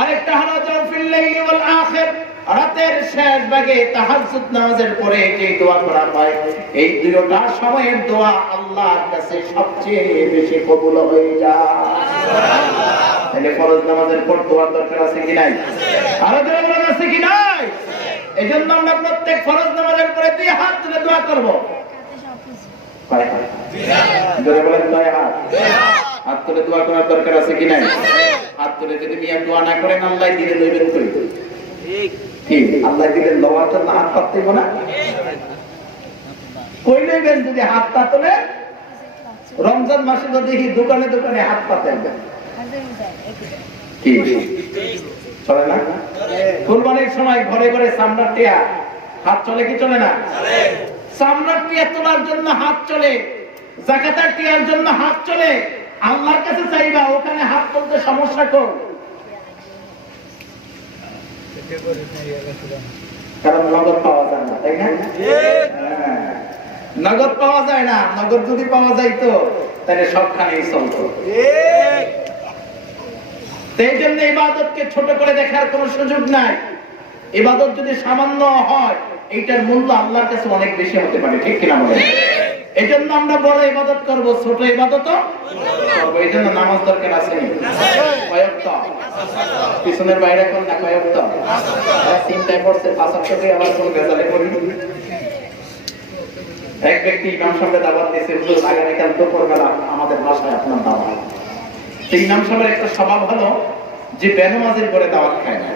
আরেকটা হলো জাওফিল লাইলি ওয়াল আখির, রাতের শেষ ভাগে তাহাজ্জুদ নামাজের পরে যে দোয়া করা হয়, এই দুইটা সময়ের দোয়া আল্লাহর কাছে সবচেয়ে বেশি কবুল হয়ে যায়। সুবহানাল্লাহ। তাহলে ফরজ নামাজের পর দোয়ার দরকার আছে কি নাই? আরো দরকার আছে কি নাই? এজন্য আমরা প্রত্যেক ফরজ নামাজের পরে দুই হাত তুলে দোয়া করব। কয় হাত? জোরে বলেন, কয় হাত? হাত তুলে দোয়া করার দরকার আছে কি নাই? হাত তুলে যদি মিয়া দোয়া না করেন, আল্লাহ দিলে লইবেন কই? ঠিক, আল্লাহ দিলে লওয়ার জন্য হাত পাততে না, কই লইবেন? যদি হাত পাতলে রমজান মাসে যদি দোকানে দোকানে হাত পাতেন কি চলে না? কুরবানির সময় ঘরে ঘরে চামড়ার টিয়া হাত চলে কি চলে না? চামড়ার টিয়া তোলার জন্য হাত চলে, যাকাতের টিয়ার জন্য হাত চলে। আল্লাহর কাছে চাইবা, ওখানে হাত তুলতে সমস্যা কর, কারণ নগদ পাওয়া যায় না, তাই না? নগদ পাওয়া যায় না। নগদ যদি পাওয়া যাইতো তাহলে সবখানেই চলতো। এই জন্য ইবাদতকে ছোট করে দেখার কোন সুযোগ নাই। ইবাদত যদি সামান্য হয়, এইটার মূল্য আল্লাহর কাছে অনেক বেশি হতে পারে। ঠিক কিনা বলেন? এই জন্য আমরা বড় ইবাদত করব, ছোট ইবাদত করব। এই জন্য নামাজ দরকার আছে নি? কয়েকত পিছনের বাইরে কোন না কয়েকত চিন্তায় পড়ছে, পাঁচকে আবার কোন গেজালে পড়ি। এক ব্যক্তি ইমাম সাহেবের দাওয়াত দিয়েছে, হুজুর আগামীকাল দুপুরবেলা আমাদের বাসায় আপনার দাওয়াত। সেই ইমাম সাহেবের একটা স্বভাব হলো যে বেনামাজির করে দাওয়াত খায় না।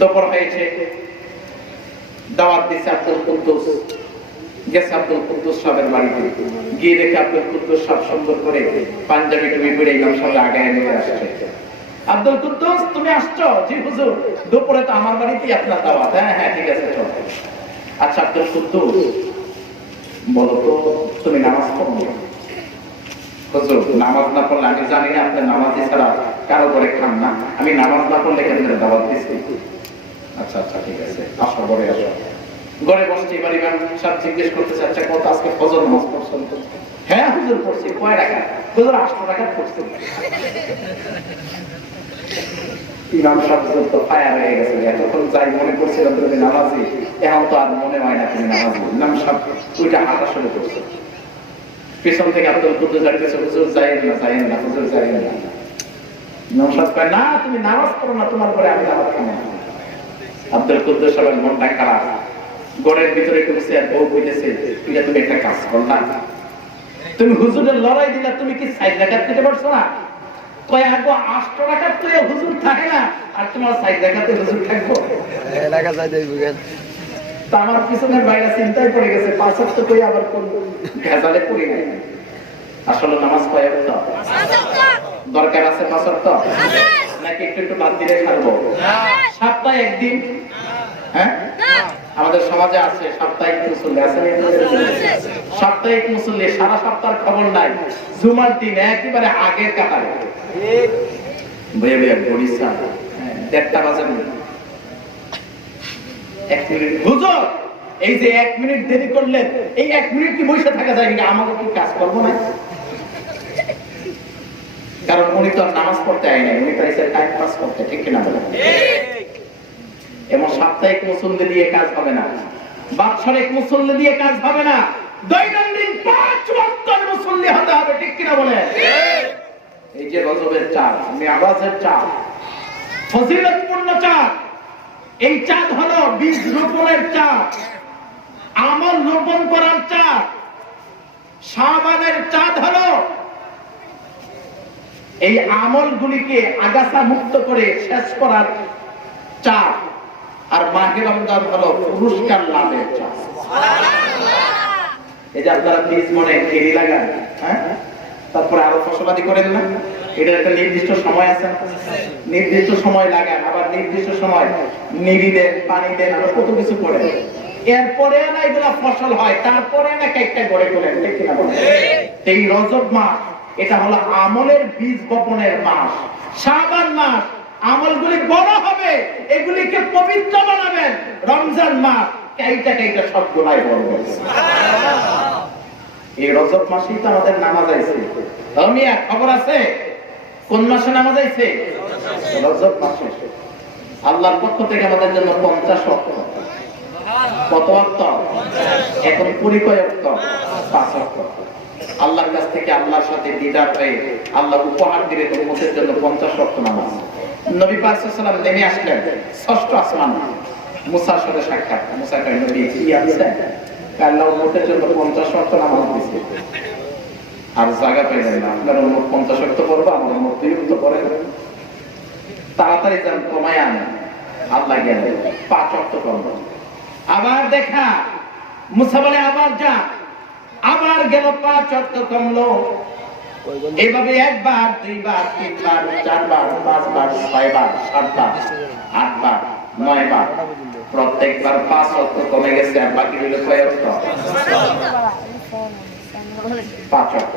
দুপুর হয়েছে, দাওয়াত দিচ্ছে আব্দুল কুদ্দুস। গেছে আব্দুল কুদ্দুস সাহেবের বাড়িতে, গিয়ে দেখে আব্দুল কুদ্দুস সাহেব সুন্দর করে পাঞ্জাবি টুপি পরে ইমাম সাহেব আগে নিয়ে আসছে। আব্দুল কুদ্দুস, তুমি আসছো? জি হুজুর, দুপুরে তো আমার বাড়িতেই আপনার দাওয়াত। হ্যাঁ হ্যাঁ ঠিক আছে, চলো। আচ্ছা আব্দুল কুদ্দুস, বলো তো তুমি নামাজ পড়ো? হুজুর, নামাজ না পড়লে আমি জানি না আপনি নামাজি ছাড়া কারো করে খান না, আমি নামাজ না পড়লে কেন দাওয়াত দিচ্ছি? আচ্ছা আচ্ছা ঠিক আছে, আসো ঘরে আসো। ঘরে বসছি, এবার ইমাম সাহেব জিজ্ঞেস করতেছে, আচ্ছা কত আজকে ফজর নামাজ পড়ছেন? হ্যাঁ হুজুর পড়ছি। কয় রাকাত? হুজুর 8 রাকাত পড়ছেন। ইমাম সাহেব তো ফায়ার হয়ে গেছে, এতক্ষণ যাই মনে করছিলাম তুমি নামাজি, এখন তো আর মনে হয় না তুমি নামাজি। ইমাম সাহেব ওইটা হাঁটা শুরু করছে। পিছন থেকে আব্দুল কুদ্দুস যাইতেছে, হুজুর যাইয়েন না, যাইয়েন না, হুজুর যাইয়েন না। ইমাম সাহেব কয়, না তুমি নামাজ পড়ো না, তোমার ঘরে আমি নামাজ খাবো না। আব্দুল কুদ্দুস সাহেবের মনটা খারাপ। ঘরের ভিতরে ঢুকছে আর বউ কইতেছে, এটা তুমি একটা কাজ করলা, তুমি হুজুরের লড়াই দিলা, তুমি কি 4 রাকাত দিতে পারছো না? কয় আগো 8 রাকাত তো হুজুর থাকে না, আর তোমার 4 রাকাতে হুজুর থাকবো? এলাকা যাই দেই বুঝেন। তা আমার পিছনের বাইরে চিন্তায় পড়ে গেছে, 5 ওয়াক্ত কই আবার কোন ভেজালে পড়ে নাই। আসলে নামাজ কয় ওয়াক্ত? 5 ওয়াক্ত। দরকার আছে 5 ওয়াক্ত? আছে। নাকি একটু একটু বাদ দিলে ছাড়বো? না। সপ্তাহে একদিন? হ্যাঁ আমাদের সমাজে আছে সাপ্তাহিক মুসল্লি, আছে না? সাপ্তাহিক মুসল্লি, সারা সপ্তাহের খবর নাই, জুমার দিন একেবারে আগের কাতারে বয়ে বয়ে বরিশাল 1:30 বাজে। 1 মিনিট হুজুর এই যে 1 মিনিট দেরি করলেন, এই 1 মিনিট কি বসে থাকা যায় নাকি? আমাকে কি কাজ করবো না? কারণ উনি তো নামাজ পড়তে আয় নাই, উনি তো এসে টাইম পাস করতে, ঠিক কিনা বলেন? এবং সাপ্তাহিক মুসল্লি দিয়ে কাজ হবে না, বাৎসরিক মুসল্লি দিয়ে কাজ হবে না, দৈনন্দিন 5 ওয়াক্তের মুসল্লি হতে হবে, ঠিক কিনা বলেন? এই যে রজবের চাঁদ, মিরাজের চাঁদ, ফজিলতপূর্ণ চাঁদ, এই চাঁদ হলো বীজ রোপণের চাঁদ, আমল রোপণ করার চাঁদ। শাবানের চাঁদ হলো এই আমলগুলিকে আগাছা মুক্ত করে শেষ করার চাঁদ, আর মাহে রমজান হলো পুরস্কার লাভের চাঁদ। এই যে আপনারা বীজ মনে খেরি লাগান, হ্যাঁ, তারপরে আরো ফসলাদি করেন না, এটা একটা নির্দিষ্ট সময় আছে, নির্দিষ্ট সময় লাগান, আবার নির্দিষ্ট সময় নিড়ি দেন, পানি দেন, আবার কত কিছু করেন, এরপরে না এগুলা ফসল হয়, তারপরে না একটা গড়ে তোলেন, ঠিক কিনা বলেন? এই রজব মাস এটা হলো আমলের বীজ বপনের মাস। শাবান মাস আমলগুলি বড় হবে, এগুলিকে পবিত্র বানাবেন। রমজান মাস কাইটা সব গোলাই বড় হবে। এই রজব মাসেই তো আমাদের নামাজ আইছে। মিয়া খবর আছে কোন মাসে নামাজ আইছে? রজব মাসে। আল্লাহর পক্ষ থেকে আমাদের জন্য 50 ওয়াক্ত। কত ওয়াক্ত? এখন পুরি কয় ওয়াক্ত? 5 ওয়াক্ত। আল্লাহর কাছ থেকে আল্লাহর সাথে দিদার হয়ে আল্লাহ উপহার দিলে উম্মতের জন্য 50 ওয়াক্ত নামাজ। নবী পাক সাল্লাল্লাহু আলাইহি ওয়াসাল্লাম নেমে আসলেন 6ষ্ঠ আসমান, মুসার সাথে সাক্ষাৎ। মুসা কয়, নবী কি আছে? আল্লাহ উম্মতের জন্য 50 ওয়াক্ত নামাজ দিয়েছে, আর জায়গা পাইলেন না, আপনার উম্মত 50 ওয়াক্ত পড়বে, আমার উম্মত 2 ওয়াক্ত পড়ে, তাড়াতাড়ি যান কমায় আনেন। আল্লাহ গেলেন 5 ওয়াক্ত করবেন। আবার দেখা মুসা বলে আবার যা, আবার গেল 5 ওয়াক্ত কমলো। এইভাবে 1 বার 2 বার 3 বার 4 বার 5 বার 6 বার 7 বার 8 বার 9 বার, প্রত্যেকবার 5 ওয়াক্ত কমে গেছে, আর বাকি রইল কয় ওয়াক্ত? 5 ওয়াক্ত।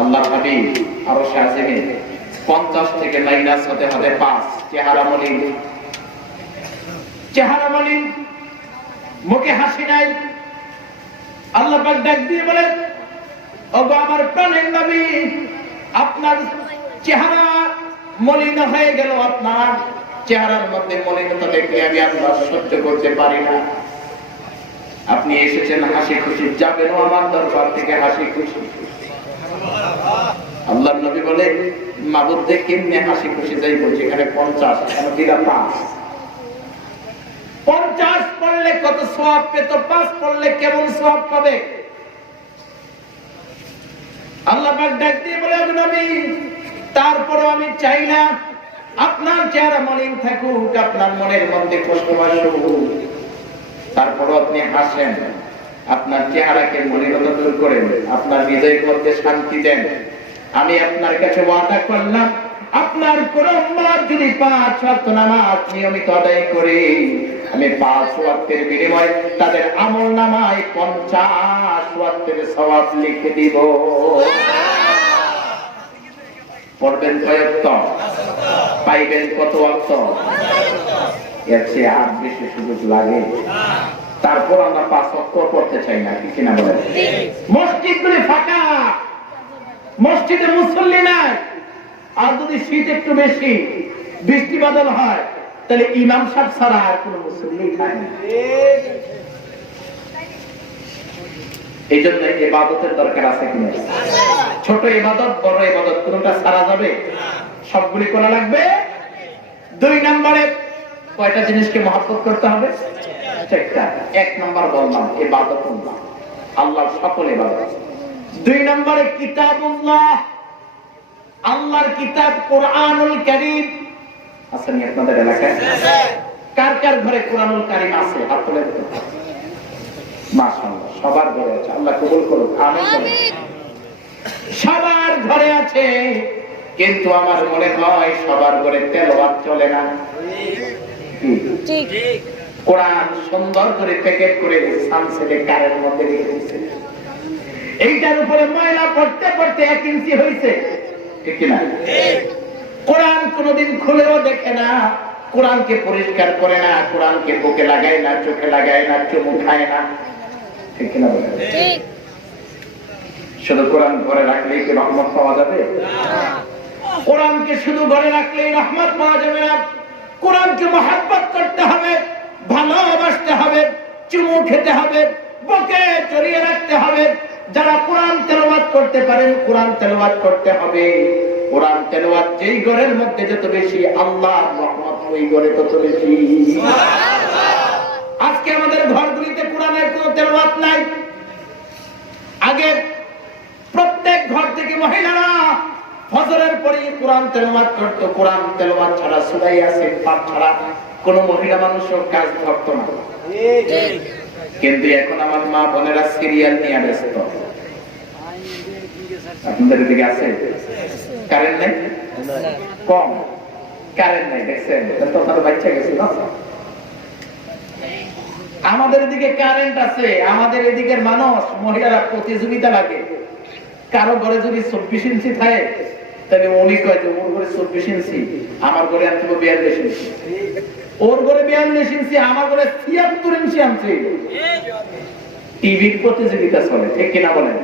আল্লাহ হাবিব আরো শাহিমে 50 থেকে মাইনাস হতে হবে 5। চেহারা মলিন, মুখে হাসি নাই। আল্লাহ পাক ডাক দিয়ে বলেন, ওগো আমার প্রাণের নবী, আপনার চেহারা মলিন হয়ে গেল, আপনার চেহারার মধ্যে মলিনতা দেখলে আমি আল্লাহ সহ্য করতে পারি না। আপনি এসেছেন হাসি খুশি, যাবেন আমার দরবার থেকে হাসি খুশি। আল্লাহর নবী বলে, মাবুদ দেখ কেমনে হাসি খুশি যাইব, যেখানে 50 কেন দিলা 5? 50 পড়লে কত সওয়াব পেত, 5 পড়লে কেমন সওয়াব পাবে? আল্লাহ পাক ডাক দিয়ে বলে, নবী তারপরও আমি চাই না আপনার চেহারা মলিন থাকুক, আপনার মনের মধ্যে কষ্ট আসুক, তারপরও আপনি হাসেন, আপনার চেহারাকে মলিনতা দূর করেন, আপনার হৃদয়ের মধ্যে শান্তি দেন। আমি আপনার কাছে ওয়াদা করলাম, আপনার কোন উম্মত যদি 5 ওয়াক্ত নামাজ নিয়মিত আদায় করে, আমি 5 ওয়াক্তের বিনিময়ে তাদের আমলনামায় 50 ওয়াক্তের সওয়াব লিখে দিব। পড়বেন কয় ওয়াক্ত? পাইবেন কত ওয়াক্ত? এর চেয়ে আর বেশি সুযোগ লাগে? তারপর আমরা 5 ওয়াক্ত পড়তে চাই না, কি কিনা বলেন? মসজিদগুলি ফাঁকা, মসজিদে মুসল্লি নাই। আর যদি শীত একটু বেশি, বৃষ্টি বাদল হয়, তাহলে ইমাম সাহেব ছাড়া আর কোন মুসল্লি নাই। এই জন্য ইবাদতের দরকার আছে কিনা? ছোট ইবাদত, বড় ইবাদত, কোনটা ছাড়া যাবে? সবগুলি করা লাগবে। 2 নম্বরে কয়টা জিনিসকে মহব্বত করতে হবে? 4টা। 1 নম্বর বললাম ইবাদতুল্লাহ, আল্লাহর সকল ইবাদত। 2 নম্বরে কিতাবুল্লাহ, আল্লাহর কিতাব কোরআনুল কারীম। আছেন আপনাদের এলাকায়? কার কার ঘরে কোরআনুল কারীম আছে? হাত তুলে দেন। মাশাআল্লাহ, সবার ঘরে আছে। আল্লাহ কবুল করুক, আমিন। সবার ঘরে আছে, কিন্তু আমার মনে হয় সবার ঘরে তেলাওয়াত চলে না। ঠিক। কোরআন সুন্দর করে প্যাকেট করে সানসেটে কারের মধ্যে রেখে দিয়েছে, এইটার উপরে ময়লা পড়তে পড়তে 1 ইঞ্চি হয়েছে, ঠিক কিনা? কোরআন কোনদিন খুলেও দেখে না, কোরআনকে পরিষ্কার করে না, কোরআনকে বুকে লাগায় না, চোখে লাগায় না, চুমু খায় না, ঠিক কিনা বলেন? শুধু কোরআন ঘরে রাখলেই কি রহমত পাওয়া যাবে? কোরআনকে শুধু ঘরে রাখলেই রহমত পাওয়া যাবে না। কোরআনকে মহব্বত করতে হবে, ভালোবাসতে হবে, চুমু খেতে হবে, বুকে জড়িয়ে রাখতে হবে। যারা কোরআন তেলাওয়াত করতে পারেন কোরআন তেলাওয়াত করতে হবে। কোরআন তেলাওয়াত যেই ঘরের মধ্যে যত বেশি আল্লাহর রহমত ওই ঘরে তত বেশি। আজকে আমাদের ঘরগুলিতে কোরআনের কোনো তেলাওয়াত নাই। আগে প্রত্যেক ঘর থেকে মহিলারা ফজরের পরে কোরআন তেলাওয়াত করত। কোরআন তেলাওয়াত ছাড়া সূরা ইয়াসিন পাঠ ছাড়া কোন মহিলা মানুষও কাজ করত না। কিন্তু এখন আমার মা বোনেরা সিরিয়াল নিয়ে ব্যস্ত। আপনাদের দিকে আছে কারেন্ট নেই? কম কারেন্ট নেই, দেখছেন? বাচ্চা গেছে না। আমাদের এদিকে কারেন্ট আছে, আমাদের এদিকের মানুষ মহিলারা প্রতিযোগিতা লাগে। কারো ঘরে যদি 24 ইঞ্চি থাকে তাহলে উনি কয় যে ওর ঘরে 24 ইঞ্চি, আমার ঘরে আনতে 42 ইঞ্চি, ওর ঘরে 42 ইঞ্চি, আমার ঘরে 76 ইঞ্চি আনছে। টিভির প্রতিযোগিতা চলে, ঠিক কিনা বলেন?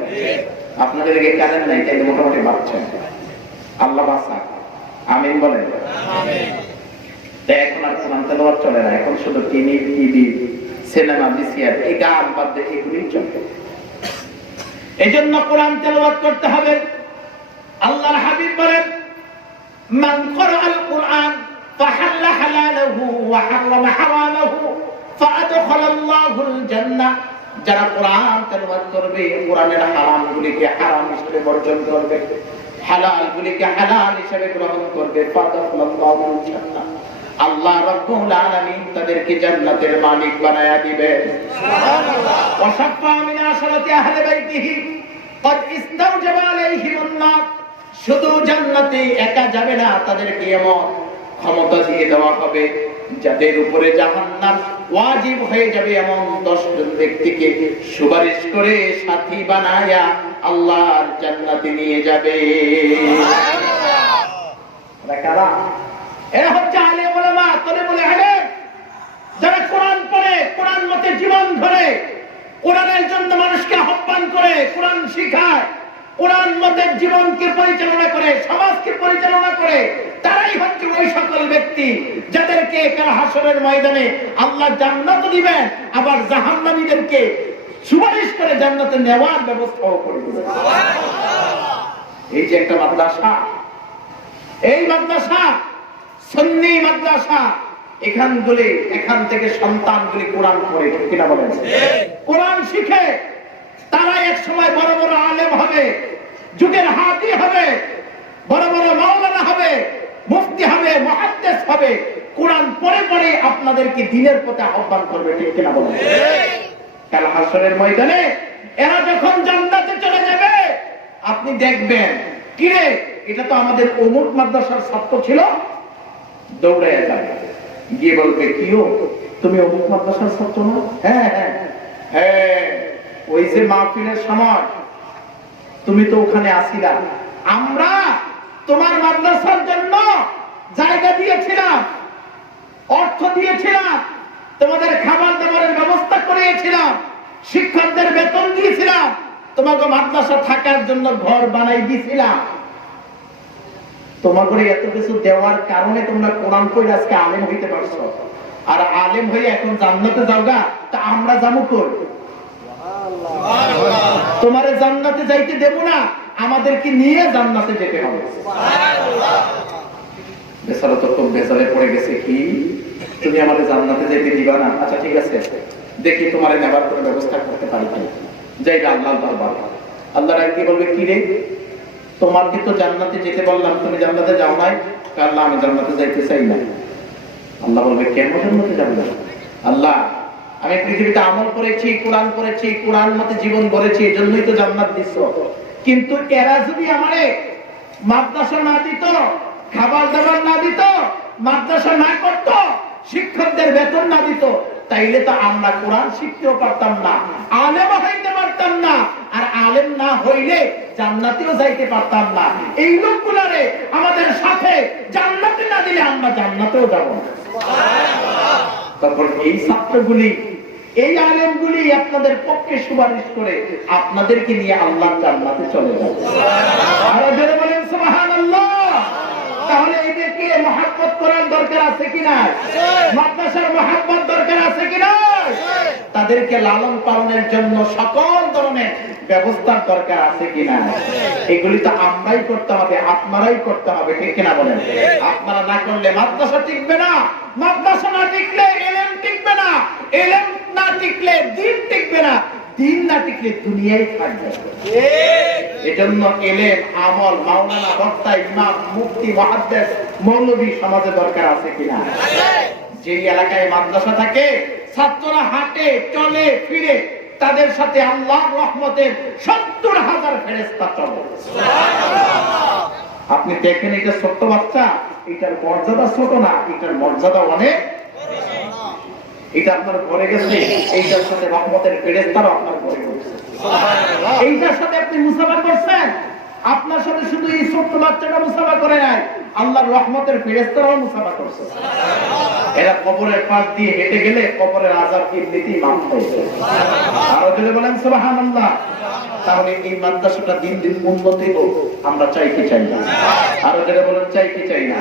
আপনাদের এদিকে কারেন্ট নাই তাই মোটামুটি ভাবছেন। আল্লাহ বাঁচা, আমিন বলেন। এখন আর কোরআন তেলাওয়াত চলে না, এখন শুধু টিভি, সিনেমা, ভিসিআর, এই গান বাদ দিয়ে এগুলি চলে। এজন্য কোরআন তেলাওয়াত করতে হবে। আল্লাহর হাবিব বলেন, মান ক্বারাআল কুরআন ফাহাল্লা হালালাহু ওয়া হারামা হারামাহু ফাআদখালাল্লাহুল জান্নাহ। যারা কোরআন তেলাওয়াত করবে কোরআনের হারামগুলিকে হারাম হিসেবে বর্জন করবে, হালালগুলিকে হালাল হিসেবে গ্রহণ করবে, ফাআদখালাল্লাহুল জান্নাহ, আল্লাহ রাব্বুল আলামিন তাদেরকে জান্নাতের মালিক বানায়া দিবেন। সুবহানাল্লাহ। ওয়া শাফা মিন আশরাতি আহলি বাইতিহি ক্বাদ ইস্তাওজাবা আলাইহিমুন নার। শুধু জান্নাতে একা যাবে না, তাদেরকে এমন ক্ষমতা দিয়ে দেওয়া হবে যাদের উপরে জাহান্নাম ওয়াজিব হয়ে যাবে। এমন 10 জন ব্যক্তিকে সুপারিশ করে সাথী বানায়া আল্লাহর জান্নাতে নিয়ে যাবে। সুবহানাল্লাহ। কারা? এরা হচ্ছে আলেম ওলামা, তলেবুল ইলম, যারা কোরআন পড়ে, কোরআন মতে জীবন ধরে, কোরআনের জন্য মানুষকে আহ্বান করে, কোরআন শিখায়, কোরআন মতে জীবনকে পরিচালনা করে, সমাজকে পরিচালনা করে। তারাই হচ্ছে ওই সকল ব্যক্তি যাদেরকে কাল হাসরের ময়দানে আল্লাহ জান্নাত দিবেন, আবার জাহান্নামীদেরকে সুপারিশ করে জান্নাতে নেওয়ার ব্যবস্থাও করে দিবেন। সুবহানাল্লাহ। এই যে একটা মাদ্রাসা, এই মাদ্রাসা সুন্নি মাদ্রাসা, এখান থেকে সন্তানগুলি কোরআন পড়ে, ঠিক কিনা বলেন? কোরআন শিখে তারা এক সময় বড় বড় আলেম হবে, যুগের হাদি হবে, বড় বড় মাওলানা হবে, মুফতি হবে, মুহাদ্দিস হবে। কোরআন পড়ে পড়ে আপনাদেরকে দ্বীনের পথে আহ্বান করবে, ঠিক কিনা বলেন? কাল হাসরের ময়দানে এরা যখন জান্নাতে চলে যাবে, আপনি দেখবেন কিরে এটা তো আমাদের অমুক মাদ্রাসার ছাত্র ছিল, দৌড়ে যাবে, গিয়ে বলবে কিও তুমি অমুক মাদ্রাসার ছাত্র না? হ্যাঁ হ্যাঁ হ্যাঁ, ওই যে মাহফিলের সময় তুমি তো ওখানে আসিলা, আমরা তোমার মাদ্রাসার জন্য জায়গা দিয়েছিলাম, অর্থ দিয়েছিলাম, তোমাদের খাবার দাবারের ব্যবস্থা করেছিলাম, শিক্ষকদের বেতন দিয়েছিলাম, তোমাকে মাদ্রাসা থাকার জন্য ঘর বানাই দিয়েছিলাম। তোমার করে এত কিছু দেওয়ার কারণে তোমরা কোরআন পড়ে আজকে আলেম হইতে পারছো। আর আলেম হয়ে এখন জান্নাতে যাওগা, তা আমরা যাবো কই? তোমারে জান্নাতে যাইতে দেব না, আমাদেরকে নিয়ে জান্নাতে যেতে হবে। বেচারা তো খুব বেজারে পড়ে গেছে, কি তুমি আমাদের জান্নাতে যেতে দিবা না? আচ্ছা ঠিক আছে, দেখি তোমার নেবার কোনো ব্যবস্থা করতে পারি কিনা। যাই আল্লাহ দরবার, আল্লাহ কি বলবে, কি রে তোমাকে তো জান্নাতে যেতে বললাম, তুমি জান্নাতে যাও নাই? আল্লাহ আমি জান্নাতে যাইতে চাই না। আল্লাহ বলবে কেন জান্নাতে যাবে না? আল্লাহ আমি পৃথিবীতে আমল করেছি, কোরআন করেছি, কোরআন মতে জীবন গড়েছি, এজন্যই তো জান্নাত দিছো। কিন্তু এরা যদি আমারে মাদ্রাসা না দিত, খাবার দাবার না দিত, মাদ্রাসা না করত, শিক্ষকদের বেতন না দিত, তাইলে তো আমরা কোরআন শিখতেও পারতাম না, আলেম হইতে পারতাম না। আর আলেম না হইলে জান্নাতেও যাইতে পারতাম না। এই লোকগুলারে আমাদের সাথে জান্নাতে না দিলে আমরা জান্নাতেও যাব না। তখন এই ছাত্রগুলি, এই আলেমগুলি আপনাদের পক্ষে সুপারিশ করে আপনাদেরকে নিয়ে আল্লাহ জান্নাতে চলে যাবে। আরো জোরে বলেন সুবহানাল্লাহ। তাহলে এদেরকে মহব্বত করার দরকার আছে কিনা? মাদ্রাসার মহব্বত দরকার আছে কিনা? তাদেরকে লালন পালনের জন্য সকল ধরনের ব্যবস্থার দরকার আছে কিনা? এগুলি তো আমরাই করতে হবে, আপনারাই করতে হবে, ঠিক কিনা বলেন? আপনারা না করলে মাদ্রাসা টিকবে না, মাদ্রাসা না টিকলে ইলম টিকবে না, ইলম না টিকলে দ্বীন টিকবে না, দ্বীন না টিকলে দুনিয়াই থাকবে। এজন্য ইলম, আমল, মাওলানা, বক্তা, ইমাম, মুফতি, মুহাদ্দিস, মৌলভী সমাজে দরকার আছে কিনা? যে এলাকায় মাদ্রাসা থাকে, ছাত্ররা হাঁটে চলে ফিরে, তাদের সাথে আল্লাহর রহমতের 70,000 ফেরেশতা চলে। আপনি দেখেন, এটা ছোট্ট বাচ্চা, এটার মর্যাদা ছোট না, এটার মর্যাদা অনেক। এটা আপনার ঘরে গেছে, এইটার সাথে রহমতের ফেরেশতারা আপনার ঘরে গেছে। এইটার সাথে আপনি মুসাফা করছেন, আপনার সাথে শুধু এই ছোট্ট বাচ্চাটা মুসাফা করে নাই, আল্লাহর রহমতের ফেরেশতারাও মুসাফা করছে। এরা কবরের পাশ দিয়ে হেঁটে গেলে কবরের আযাব এমনিতেই মাফ হয়ে যায়। আরো জোরে বলেন সুবহানাল্লাহ। তাহলে এই মাদ্রাসাটা দিন দিন উন্নতি হোক, আমরা চাই কি চাই না? আরো জোরে বলেন, চাই কি চাই না?